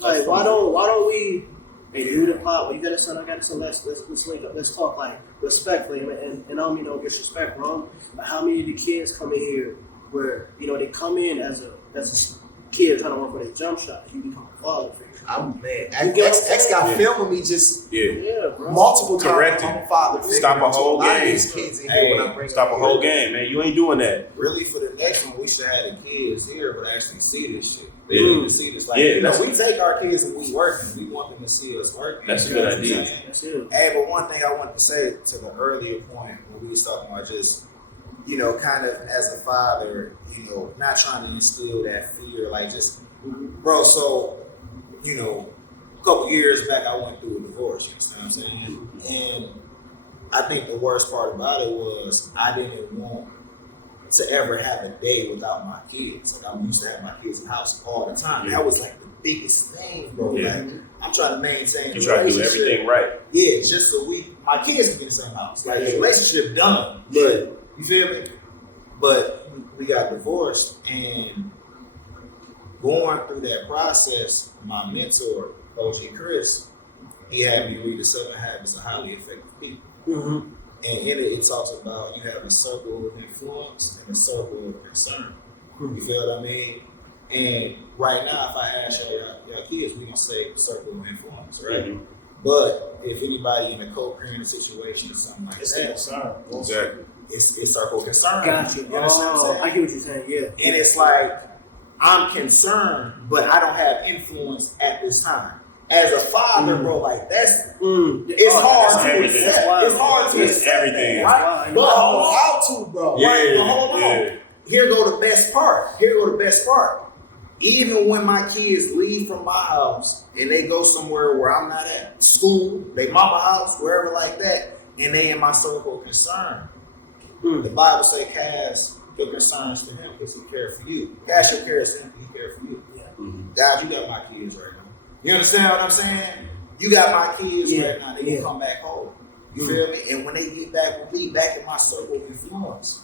Like, why don't we? Hey, you the pot. Well, you got a son. I got a son. Let's link up. Let's talk like respectfully. And I don't mean no disrespect, bro. But how many of the kids come in here where they come in as a kid trying to work with a jump shot, and you become a father figure. I'm man. You get what I'm X got saying? filming me just Yeah, bro. multiple times. Corrected. I'm a father figure. Stop a whole lot of game. these kids in Hey, here when I bring Stop a them whole here. game, man. You ain't doing that. Really, for the next one, we should have the kids here, but actually see this shit. They Yeah. need to see this. Like, Yeah, you know, that's- we take our kids and we working. We want them to see us working. That's a You know good what I'm idea. saying? That's it. Hey, but one thing I wanted to say to the earlier point when we was talking about just, kind of as a father, not trying to instill that fear, like just, bro, so, a couple years back I went through a divorce, you understand what I'm saying? And I think the worst part about it was I didn't want to ever have a day without my kids. Like, I'm used to having my kids in the house all the time. Yeah. That was like the biggest thing, bro. Yeah. Like, I'm trying to maintain You the try to do relationship. everything right. Yeah, just so my kids can be in the same house. Like, the Yeah. relationship done. But, you feel me? But we got divorced, and going through that process, my mentor, OG Chris, he had me read The 7 Habits of Highly Effective People. Mm-hmm. And in it talks about you have a circle of influence and a circle of concern. You feel what I mean? And right now, if I ask y'all kids, we're going to say circle of influence, right? Mhm. But if anybody in a co-parenting situation or something like It's the that, concern. Exactly. it's circle of concern. Got you. You understand what I'm saying? I get what you're saying. Yeah. And it's like, I'm concerned, but I don't have influence at this time. As a father, bro, like it's hard that's to everything. accept. It's hard to That's accept everything. that, right? That's But why. hold on. How to, bro? Right, but hold on. Yeah. Here go the best part. Even when my kids leave from my house and they go somewhere where I'm not at, school, they mama house, wherever like that, and they in my circle of concern, the Bible say cast your concerns to him because he cares for you. Cast your cares to him because he cares for you. Mhm. God, you got my kids right now. You understand what I'm saying? You got my kids right now. They gonna come back home. You feel me? And when they get back with me, back in my circle of influence,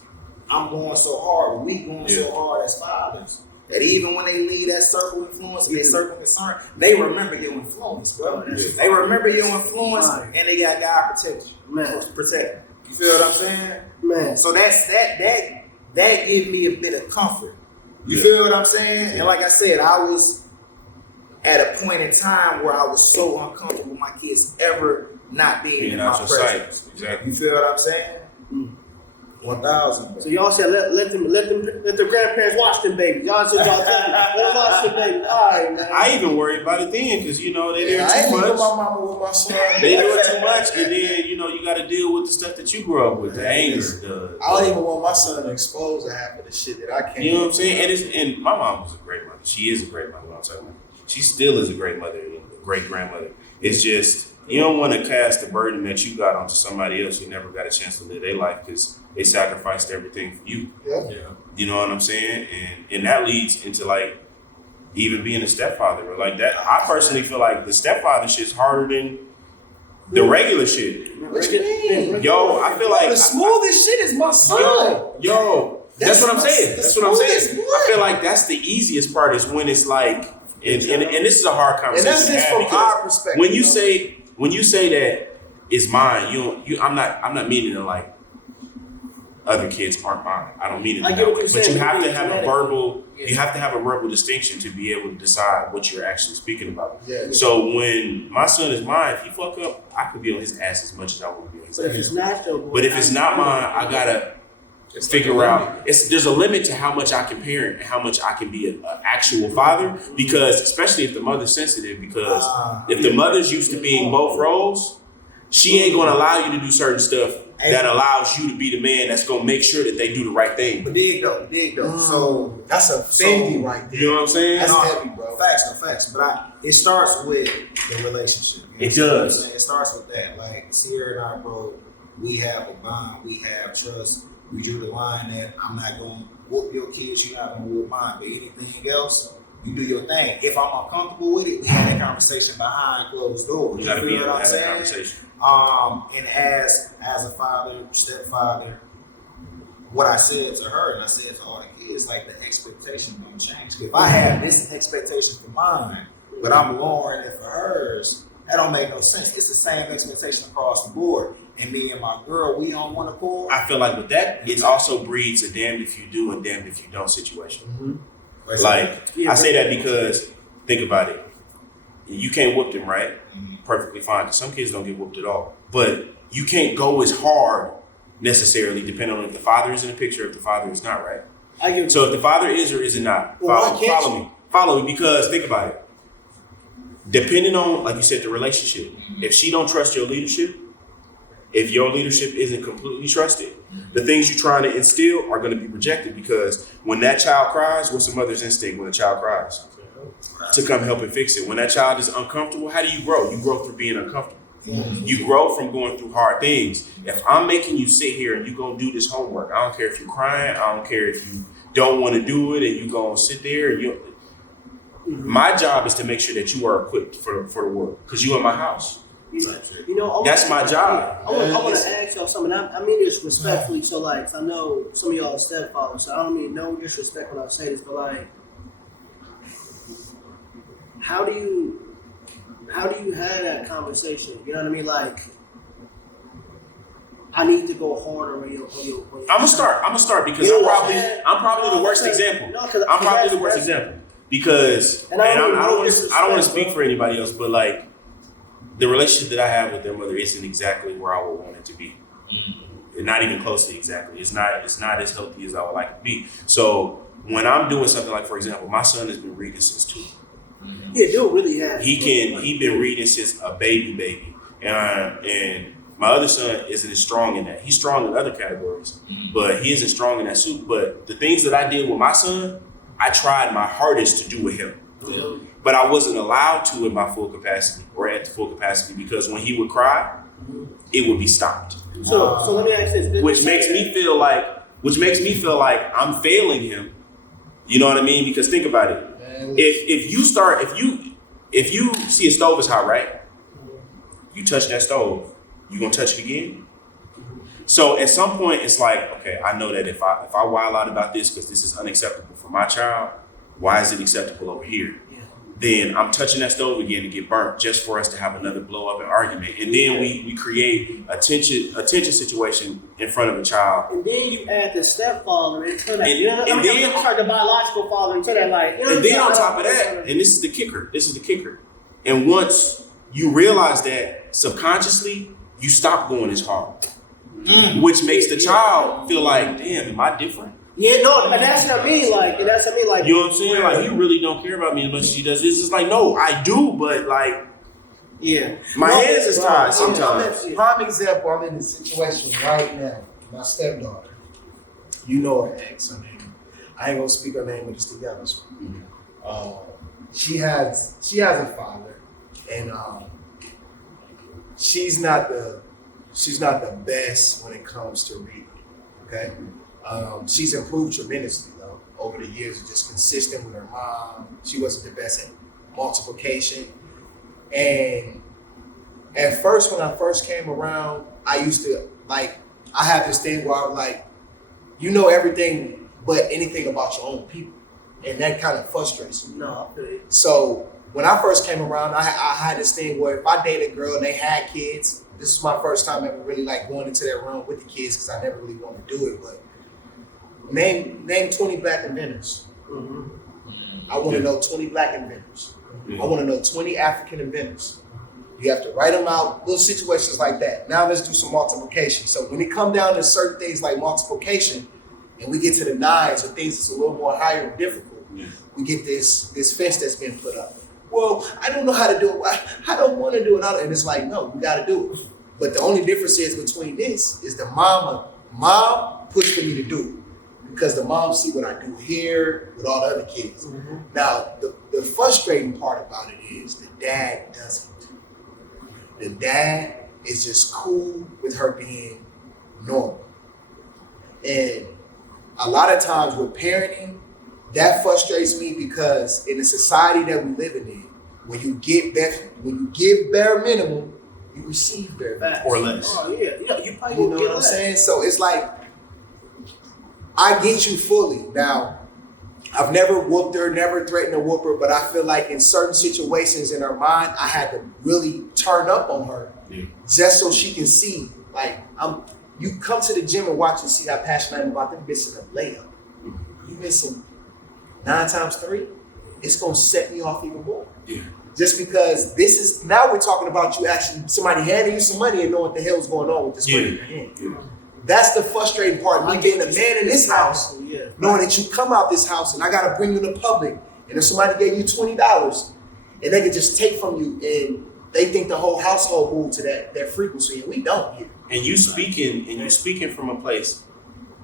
I'm going so hard. We going so hard as fathers that even when they leave that circle of influence and their circle of concern, they remember your influence, bro. They remember your influence, and they got God protect you. Man. Protect you. You feel what I'm saying? Man. So that gave me a bit of comfort. You feel what I'm saying? And like I said, I was at a point in time where I was so uncomfortable with my kids ever not being in my out your sight. presence. Exactly. You feel what I'm saying? 1,000. bro. So y'all said let the grandparents watch them babies. Y'all said y'all tell them, let them watch them babies. All right, man. I even worried about it then because, they I do ain't it too leaving much. my mama with my son. They do it too much, and then, you got to deal with the stuff that you grew up with, the anger, the... I don't even want my son to expose to half of the shit that I can't. You know what I'm saying? And my mom was a great mother. She is a great mother. I'm telling you. She still is a great mother. great grandmother. It's just, you don't want to cast the burden that you got onto somebody else who never got a chance to live their life because they sacrificed everything for you. Yeah. You know what I'm saying? And that leads into like even being a stepfather or like that. I personally feel like the stepfather shit's harder than the regular shit. What you mean? Yo, I feel like The smoothest shit is my son. Yo, that's what I'm saying. the That's what I'm saying. smoothest I feel like that's the easiest part is when it's like, and this is a hard And conversation that's to just have from because our perspective. when you say that it's mine, I'm not meaning to like other kids aren't mine. I don't mean it I that get what way. you're But saying. you have to have a Genetic. verbal. Yeah. You have to have a verbal distinction to be able to decide what you're actually speaking about. Yeah. So when my son is mine, if he fuck up, I could be on his ass as much as I want to be on his But if ass. it's not your boy, But if it's not mine, I gotta figure out. There's a limit to how much I can parent and how much I can be an actual father. Because especially if the mother's sensitive, because if the mother's used to being both roles, she ain't gonna allow you to do certain stuff that allows you to be the man that's gonna make sure that they do the right thing. But dig though. So That's a thingy right there. You know what I'm saying? That's No, heavy, bro. Facts. But it starts with the relationship. It what I'm does. saying? It starts with that. Like Sierra and I, bro, we have a bond, we have trust. We drew the line that I'm not gonna whoop your kids, you're not gonna whoop mine. But anything else, you do your thing. If I'm uncomfortable with it, we have that conversation behind closed doors. You gotta be feel able to what I'm have that saying? conversation. And as a father, stepfather, what I said to her and I said to all the kids, like the expectation don't change. If I have this expectation for mine, but I'm lowering it for hers, that don't make no sense. It's the same expectation across the board. And me and my girl, we on one accord. I feel like with that, it also breeds a damned if you do and damned if you don't situation. Like, I say that because, think about it. You can't whoop them, right? Perfectly fine. 'Cause some kids don't get whooped at all. But you can't go as hard necessarily, depending on if the father is in the picture, if the father is not, right? I get So if the father is or is it not, Well, why can't you? Follow me, because think about it. Depending on, like you said, the relationship. If she don't trust your leadership, if your leadership isn't completely trusted, the things you're trying to instill are going to be rejected, because when that child cries, what's the mother's instinct when a child cries? To come help and fix it. When that child is uncomfortable, how do you grow? You grow through being uncomfortable. You grow from going through hard things. If I'm making you sit here and you're going to do this homework, I don't care if you're crying, I don't care if you don't want to do it and you're going to sit there and my job is to make sure that you are equipped for the work, because you're in my house. You know, That's my job. I want to ask y'all something. I mean this respectfully. So, like, I know some of y'all are stepfathers, so I don't mean no disrespect when I say this, but like, how do you have that conversation? You know what I mean? Like, I need to go harder on your I'm gonna start because I'm probably the worst example. No, I'm probably the worst example because, and I don't want to speak for anybody else, but like, the relationship that I have with their mother isn't exactly where I would want it to be. And not even closely exactly. It's not as healthy as I would like it to be. So when I'm doing something like, for example, my son has been reading since 2. Yeah, dude really has. He been reading since a baby. And my other son isn't as strong in that. He's strong in other categories, but he isn't strong in that suit. But the things that I did with my son, I tried my hardest to do with him. Yeah. But I wasn't allowed to in my full capacity or at the full capacity, because when he would cry, it would be stopped. So let me ask this. Which makes me feel like I'm failing him. You know what I mean? Because think about it. If you see a stove is hot, right? You touch that stove, you gonna touch it again? So at some point it's like, okay, I know that if I wild out about this because this is unacceptable for my child, why is it acceptable over here? Then I'm touching that stove again to get burnt just for us to have another blow up and argument. And then we create a tension situation in front of a child. And then you add the stepfather into that. And then the biological father into that, like, and then on top of that, and this is the kicker. And once you realize that subconsciously, you stop going as hard. Which makes the child feel like, damn, am I different? Yeah, no, and that's what I mean. Like, you know what I'm saying? Like, you really don't care about me as much as she does. It's just like, no, I do, but like, my hands is tied sometimes. Prime example, I'm in a situation right now. My stepdaughter, you know her ex, her name. I ain't gonna speak her name, but it's together. She has a father, and she's not the best when it comes to reading. Okay, she's improved tremendously though over the years, just consistent with her mom. She wasn't the best at multiplication, and at first when I first came around, I used to I had this thing where I was like, you know everything but anything about your own people, and that kind of frustrates me. No, okay. So when I first came around, I had this thing where if I dated a girl and they had kids, this is my first time ever really going into that room with the kids because I never really wanted to do it. But name 20 black inventors. Mm-hmm. I want to know 20 black inventors. I want to know 20 African inventors. You have to write them out, little situations like that. Now let's do some multiplication. So when it comes down to certain things like multiplication, and we get to the nines or things that's a little more higher and difficult, we get this fence that's been put up. Well, I don't know how to do it. I don't want to do it. And it's like, no, you got to do it. But the only difference is between this is the mom pushed for me to do it because the mom see what I do here with all the other kids. Mm-hmm. Now, the frustrating part about it is the dad doesn't. The dad is just cool with her being normal. And a lot of times with parenting, that frustrates me because in the society that we live in, when you give bare minimum, you receive bare minimum. Or less. Oh yeah, you probably You know what I'm saying? So it's like, I get you fully. Now, I've never whooped her, never threatened to whoop her, but I feel like in certain situations in her mind, I had to really turn up on her just so she can see, like, you come to the gym and watch and see how passionate I am about them missing a layup. You missing 9 times 3, it's gonna set me off even more. Yeah. Just because now we're talking about you actually, somebody handing you some money and knowing what the hell's going on with this money in your hand. Yeah. That's the frustrating part. Me being a man in this house, knowing that you come out this house and I gotta bring you to public, and if somebody gave you $20 and they could just take from you and they think the whole household moved to that frequency, and we don't here. And you speaking from a place,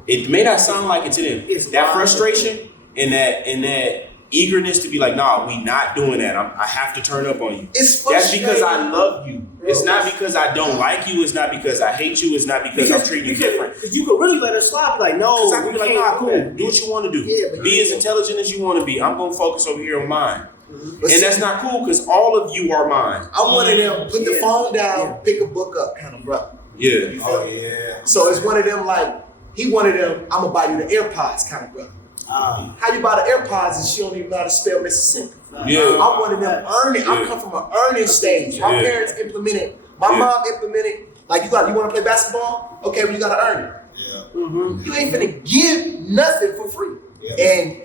it may not sound like it to them. That frustration and that eagerness to be like, nah, we not doing that. I have to turn up on you. That's because I love you. It's not because I don't like you. It's not because I hate you. It's not because I'm treating you different. Because you could really let her slide. Like, no, I can be like, nah, cool. Do what you want to do. Yeah, be as intelligent as you want to be. I'm going to focus over here on mine. Mm-hmm. And that's not cool because all of you are mine. I'm one of them, put the phone down, pick a book up kind of brother. Yeah. Oh, yeah. So it's one of them he one of them, I'm going to buy you the AirPods kind of brother. How you buy the AirPods and she don't even know how to spell Mississippi? Yeah. I'm one of them earning. Yeah. I come from an earning stage. My parents implemented. My mom implemented. Like you want to play basketball? Okay, well you got to earn it. Yeah. Mm-hmm. You ain't finna give nothing for free. Yeah. And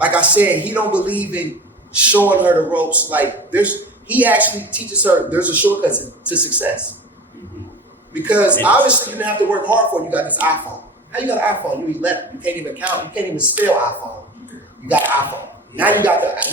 like I said, he don't believe in showing her the ropes. Like he actually teaches her there's a shortcut to success. Mm-hmm. Because obviously you didn't have to work hard for it. You got this iPhone. How you got an iPhone? You 11. You can't even count. You can't even spell iPhone. You got an iPhone. Now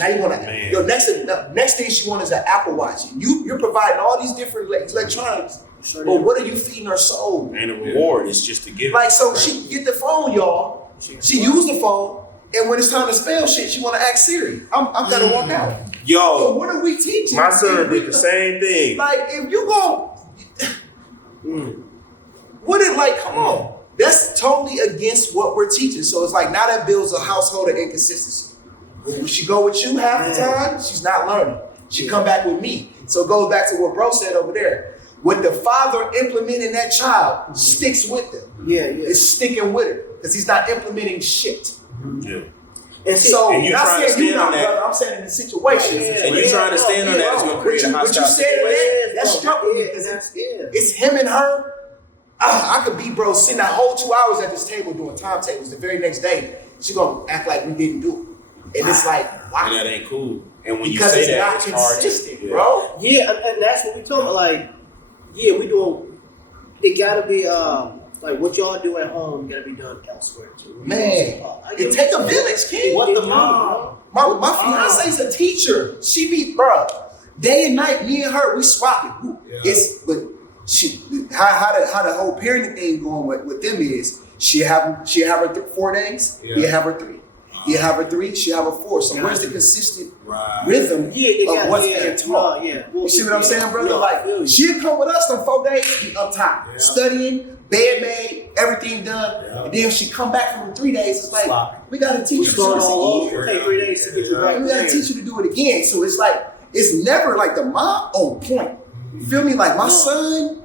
you want to. Your next thing she wants is an Apple Watch. You're providing all these different electronics. But what are you feeding her soul? And a reward is just to give. Like so, she get the phone, y'all. She use the phone, and when it's time to spell shit, she want to ask Siri. I'm gonna walk out. Yo, so what are we teaching? My son did the same thing. Like if you go, what it like? Come on. That's totally against what we're teaching. So it's like now that builds a household of inconsistency. When she go with you half the time, she's not learning. She come back with me. So it goes back to what bro said over there. What the father implementing that child sticks with them. Yeah. It's sticking with her because he's not implementing shit. Yeah. And so and not saying you not, brother. I'm saying in the situations. And you trying to stand on that is gonna create a hostile situation. That struck with me because it's him and her. I could be bro sitting that whole 2 hours at this table doing timetables. The very next day, she gonna act like we didn't do it, and it's like, wow, and that ain't cool. And when because you say it's that, not it's hard consistent, to, bro. Yeah, and that's what we talking about. Like, yeah, we doing. It gotta be like what y'all do at home gotta be done elsewhere too. Man, it take a village, kid. What the mom? My fiance's a teacher. She be bro, day and night. Me and her, we swapping. Yeah. How the whole parenting thing going with them is she'll have her 4 days. Yeah. He'll have her 3. He'll have her 3. She'll have her 4. So where's the consistent rhythm Yeah, of what's being taught. You see what I'm saying, brother? Like, she'll come with us on 4 days, be up top, studying, bed made, everything done. And then she come back from the 3 days, it's like, we gotta teach you to do this again. Take 3 days to get you right. We gotta teach you to do it again. So it's like, it's never like the mom on point. You feel me? Like my son,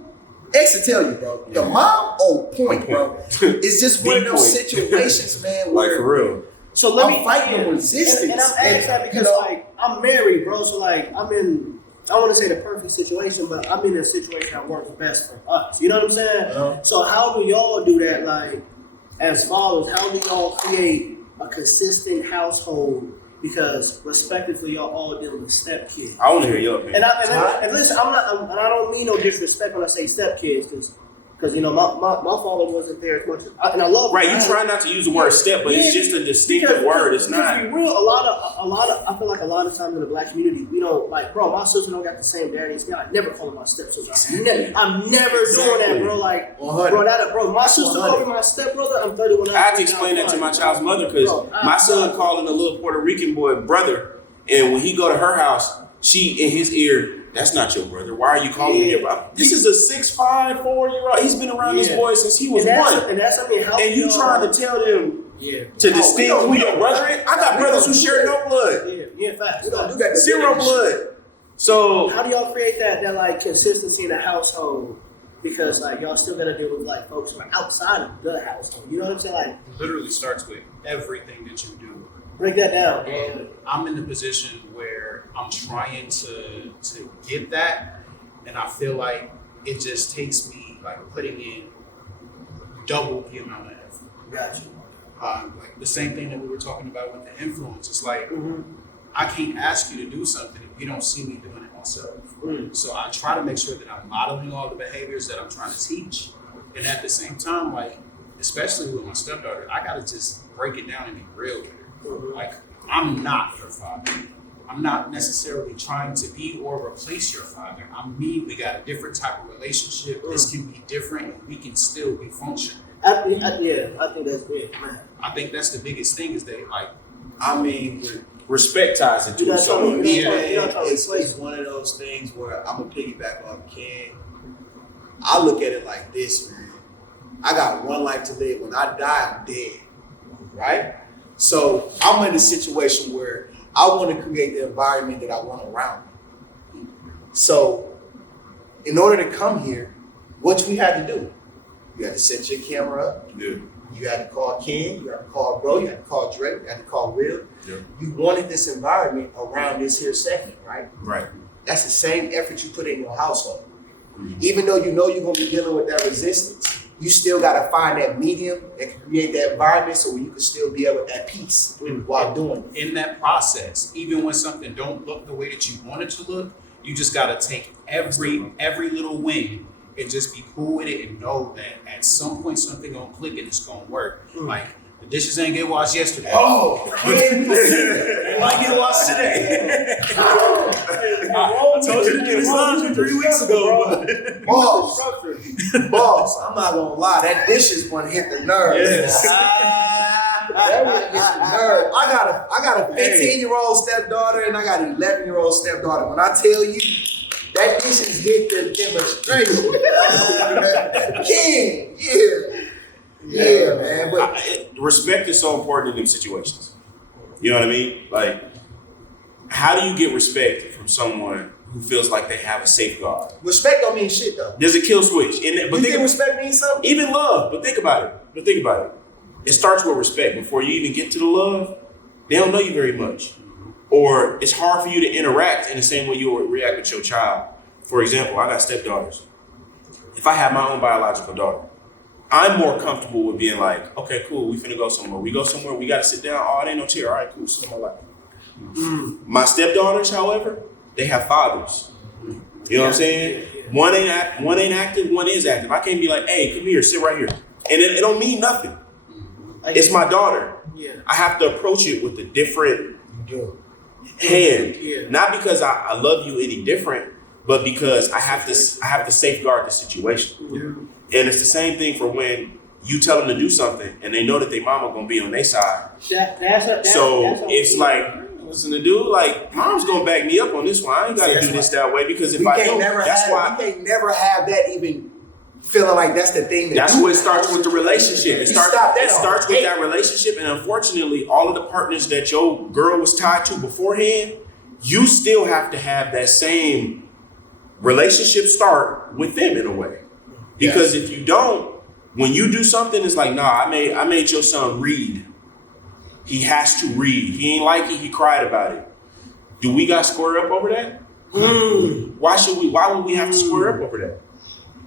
X will tell you, bro. The mom on point, bro. It's just one of those situations, man, Like where for real. So let me fighting resistance. And I'm asking that because like I'm married, bro. So like I'm in, I want to say the perfect situation, but I'm in a situation that works best for us. You know what I'm saying? So how do y'all do that? Like as fathers, how do y'all create a consistent household? Because respectively, y'all all dealing with stepkids. I want to hear your opinion. And listen, and I don't mean no disrespect when I say stepkids, because you know my father wasn't there as much as and I love Right, you try not to use the word step, but it's just a distinctive word. It's not. To be real, a lot of I feel like a lot of times in the black community, we don't like, bro. My sister don't got the same daddy as me. I never call her my stepsister. I'm never doing that, bro. Like, 100. bro, my sister called me my stepbrother. I'm 31. I have to explain that to my child's mother because my son calling a little Puerto Rican boy brother, and when he go to her house, she in his ear. That's not your brother. Why are you calling him your brother? This is a 6'5", 4-year-old. He's been around this boy since he was 1. And that's something. And you trying to tell them to distinguish who your brother is? I got brothers who share no blood. Yeah, facts. We don't do that. 0 blood. So how do y'all create that like consistency in the household? Because like y'all still gotta deal with like folks who are outside of the household. You know what I'm saying? Like It literally starts with everything that you do. break that down. And I'm in the position where I'm trying to get that, and I feel like it just takes me like putting in double the amount of effort. Gotcha. Like the same thing that we were talking about with the influence. It's like I can't ask you to do something if you don't see me doing it myself. So I try to make sure that I'm modeling all the behaviors that I'm trying to teach, and at the same time, like especially with my stepdaughter, I gotta just break it down and be real with her. Like I'm not your father. I'm not necessarily trying to be or replace your father. I'm me. We got a different type of relationship. This can be different, and we can still be functional. I think that's it, man. I think that's the biggest thing is that like. I mean, respect ties into it. So It's one of those things where I'm gonna piggyback on Ken. I look at it like this, man. I got one life to live. When I die, I'm dead, right? So I'm in a situation where I want to create the environment that I want around me. So in order to come here, what do we have to do? You have to set your camera up. Yeah. You had to call Ken, you had to call Bro, you had to call Drake, you had to call Will. Yeah. You wanted this environment around this here segment, right? Right. That's the same effort you put in your household. Even though you know you're gonna be dealing with that resistance, you still gotta find that medium that can create that environment so you can still be able at peace while doing it. In that process, even when something don't look the way that you want it to look, you just gotta take every little win and just be cool with it and know that at some point something gonna click and it's gonna work. Like the dishes ain't get washed yesterday. Oh, It might get washed today. I told you to do this laundry 3 weeks ago. boss, I'm not gonna lie, that dishes one hit the nerve. Yes. That one hit the nerve. I got a 15-year-old stepdaughter and I got an 11-year-old stepdaughter. When I tell you that dishes hit the demonstration. King, yeah, man. But Respect is so important in them situations. You know what I mean? Like, how do you get respect from someone who feels like they have a safeguard? respect don't mean shit though. There's a kill switch. But You think think respect means something? even love. But think about it. It starts with respect. Before you even get to the love, they don't know you very much. Or it's hard for you to interact in the same way you would react with your child. For example, I got stepdaughters. If I have my own biological daughter, I'm more comfortable with being like, okay, cool, we finna go somewhere. We go somewhere, we gotta sit down. Oh, it ain't no chair. All right, cool, sit on my lap. My stepdaughters, however, they have fathers. You know what I'm saying? One ain't active, one is active. I can't be like, hey, come here, sit right here. And it don't mean nothing. It's my daughter. Yeah. I have to approach it with a different hand. Yeah. Not because I love you any different, but because I have to safeguard the situation. Yeah. And it's the same thing for when you tell them to do something and they know that their mama gonna be on their side. That's So it's like listen to dude, like mom's gonna back me up on this one. I ain't gotta do this that way because if we I can't do, never that's have, why. we can't never have that even feeling like that's the thing. That's what starts with the relationship. It starts with Hey. that relationship, and unfortunately, all of the partners that your girl was tied to beforehand, you still have to have that same relationship start with them in a way. Because if you don't, when you do something, it's like, nah, I made your son read. He has to read. He ain't like it. He cried about it. Do we got square up over that? Why would we have to square up over that?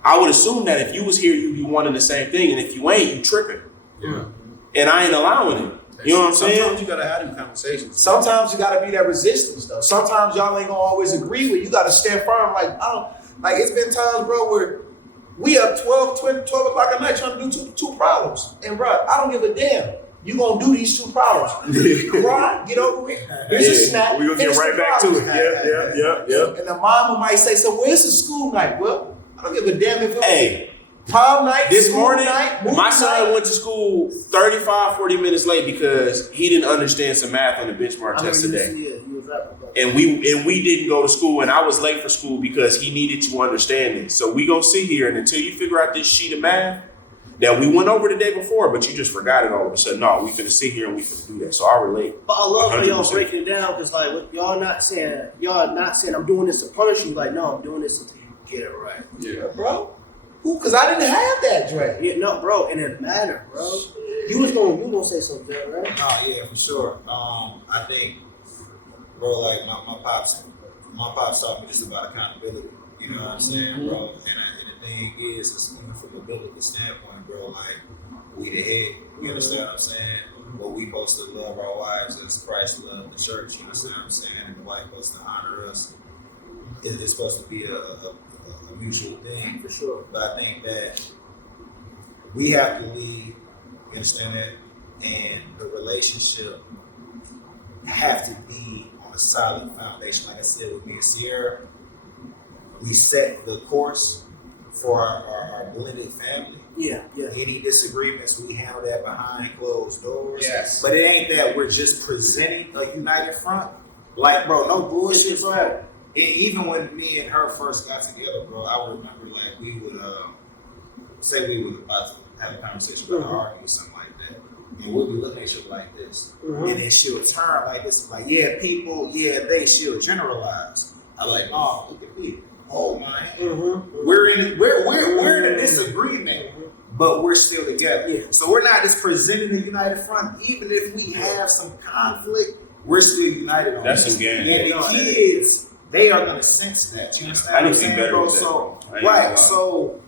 I would assume that if you was here, you'd be wanting the same thing, and if you ain't, you tripping. Yeah. And I ain't allowing it. You know what I'm saying? Sometimes you gotta have them conversations. Sometimes you gotta be that resistance though. Sometimes y'all ain't gonna always agree with. You gotta stand firm. Like it's been times, bro, where we up 12 o'clock at night trying to do two problems. And bro, I don't give a damn. You gonna do these two problems. Cry, get over it. Here's a snack. We gonna get finish right the back to problems. it. Yeah. And the mama might say, so where's the school night? Well, I don't give a damn if it was Hey, prom night, this school morning, night, movie my son night. went to school 35, 40 minutes late because he didn't understand some math on the benchmark test today. He was rapping about that. And we didn't go to school, and I was late for school because he needed to understand it. So we gonna sit here, and until you figure out this sheet of math that we went over the day before, but you just forgot it all of a sudden. No, we finna sit here and we finna do that. So I relate. But I love how y'all 100%. breaking it down because like what y'all not saying I'm doing this to punish you. Like no, I'm doing this until you get it right. Yeah. Bro. Who? Because I didn't have that, Dre. Yeah, no, bro, and it mattered, bro. You was gonna say something, right? No, yeah, for sure. I think, bro, like my pops taught me just about accountability. You know what I'm saying, bro? And the thing is, from a biblical standpoint, bro, like we the head. You understand what I'm saying? But we supposed to love our wives as Christ loved the church. You understand what I'm saying? And the wife supposed to honor us. It's supposed to be a mutual thing. For sure. But I think that we have to lead, you understand that? And the relationship have to be on a solid foundation. Like I said, with me and Sierra, we set the course for our blended family. Yeah. Any disagreements, we handle that behind closed doors. Yes. But it ain't that we're just presenting a united front. Like, bro, no bullshit, bro. Even when me and her first got together, bro, I remember like we would say we were about to have a conversation about arguing or something like that. And we'd be looking at each other like this. And then she'll turn like this, like, yeah, people, yeah, she'll generalize. I'm like, oh, look at me. Oh man. We're in a disagreement, but we're still together. Yeah. So we're not just presenting a united front. Even if we have some conflict, we're still united on That's this. some game. And the kids, they are gonna sense that. You understand I what I'm need to be saying, better bro? with that, So bro. I ain't gonna lie. right, so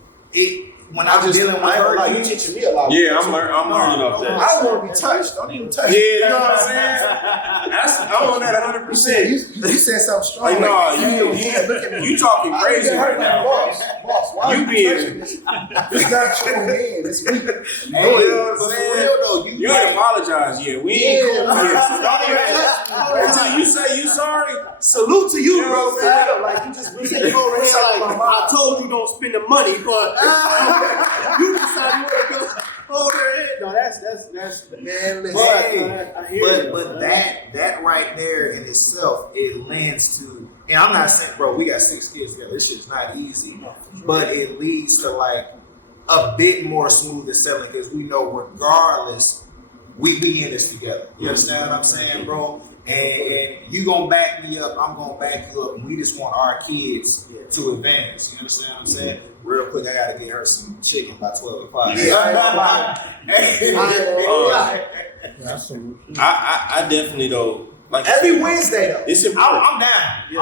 when I'm dealing with I ain't her, gonna lie, you teaching me a lot. Yeah, I'm learning off that. I don't want to be touched. Don't even touch Yeah, me. you know what I'm saying? I'm on that 100%. You said something strong. Like, no, look at me. you talking crazy right now. Boss, why You are being- touching this? It's not your hand. It's me. hey, You know what I'm but for saying? real though, You ain't apologize yet. We ain't cool yet. So don't even until you say you sorry. Salute to you, You know bro. what I'm saying? Like you just You said you over here like I told you don't spend the money, but you decided you want to go over there. No, that's man. Listen. But, I hear you, but man. that right there in itself, it lends to, and I'm not saying, bro, we got 6 kids together. This shit's not easy, but it leads to like a bit more smoother selling because we know regardless, we be in this together. You understand what I'm saying, bro? And you gonna back me up, I'm gonna back you up, and we just want our kids to advance. You understand what I'm saying? Real quick, I gotta get her some chicken by 12 o'clock. I definitely though. Like Every Wednesday though. it's important. I'm down.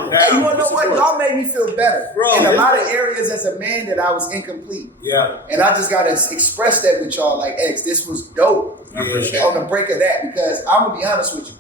I'm down. Hey, you wanna know It's what? important. Y'all made me feel better. Bro, in a it's- lot of areas as a man that I was incomplete. Yeah. And I just gotta express that with y'all like, X, this was dope. I appreciate On the break of that, because I'm gonna be honest with you.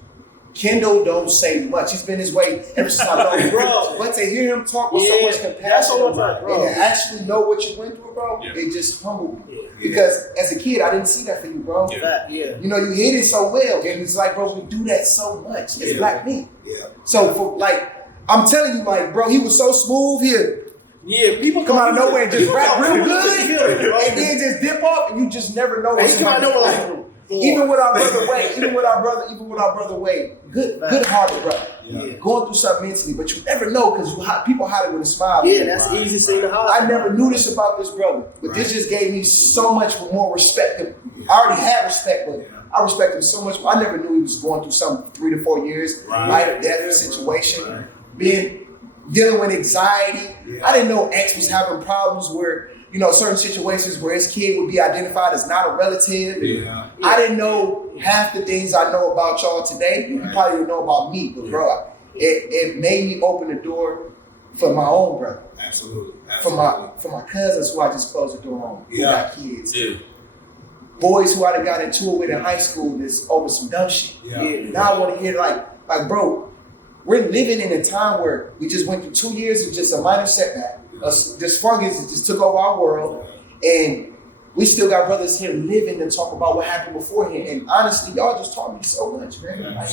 Kendall don't say much. He's been this way ever since I know him. Bro. But to hear him talk with so Yeah, much that's compassion what I'm saying, bro. and to actually know what you went through, bro, Yeah. it just humbled me. Yeah. Because as a kid, I didn't see that for you, bro. Yeah. You know, you hit it so well. And it's like, bro, we do that so much as Yeah. black men. Yeah. So for like, I'm telling you, like, bro, he was so smooth here. Yeah, people Come out of nowhere and just rap real good. And And then just dip off and you just never know what's he come out of happening. nowhere like, Even with our brother Wade, good-hearted brother. Yeah. Going through something mentally, but you never know because people hide it with a smile. Yeah, that's the easiest thing to hide. I never knew this about this brother, but this just gave me so much more respect. I already had respect, but I respect him so much. I never knew he was going through something 3 to 4 years, life or death situation, dealing with anxiety. I didn't know X was having problems where, certain situations where his kid would be identified as not a relative. I didn't know half the things I know about y'all today. You probably didn't know about me, but bro, it made me open the door for my own brother. Absolutely. For my cousins who I just closed the door on, who got kids. Yeah. Boys who I done got into it with in high school that's over some dumb shit. Now I want to hear like bro, we're living in a time where we just went through 2 years of just a minor setback. This fungus just took over our world, and we still got brothers here living to talk about what happened beforehand. And honestly, y'all just taught me so much, man.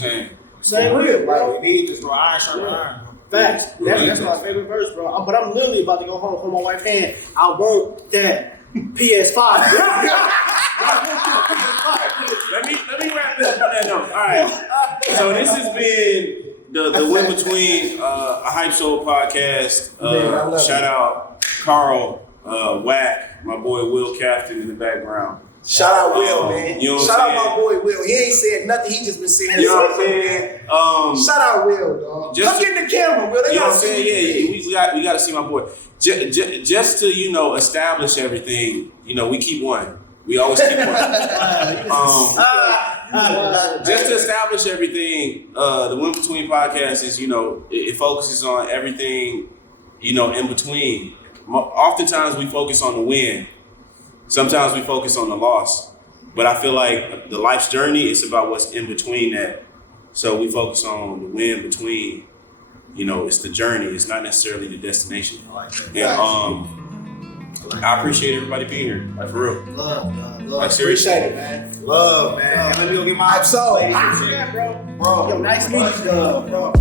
Same real, bro. We need this, bro. Iron sharp iron. Facts. That's my favorite verse, bro. But I'm literally about to go home, hold my wife's hand. I want that PS5. Let me wrap this up on that note. All right. So this has been the Winbetween a HypeSoul podcast. Shout out Carl, Whack, my boy Will Captain in the background. Shout out Will, man. You know what Shout I'm out saying? my boy Will. He ain't said nothing. He just been saying. You know what I'm saying? Shout out Will, dog. Just Come get in the camera, Will. They You know what gotta I'm saying? see Yeah, we got to see my boy. Just to establish everything. We keep one. We always keep one. Just to establish everything, the Winbetween podcast is it focuses on everything in between. Oftentimes we focus on the win. Sometimes we focus on the loss. But I feel like the life's journey is about what's in between that. So we focus on the win between. It's the journey. It's not necessarily the destination. And I appreciate everybody being here. Like for real. Love. Like seriously. Appreciate it, man. Love, man. Let me go get my HypeSoul. Yeah, bro. Bro, Yo, nice meeting you, bro. bro.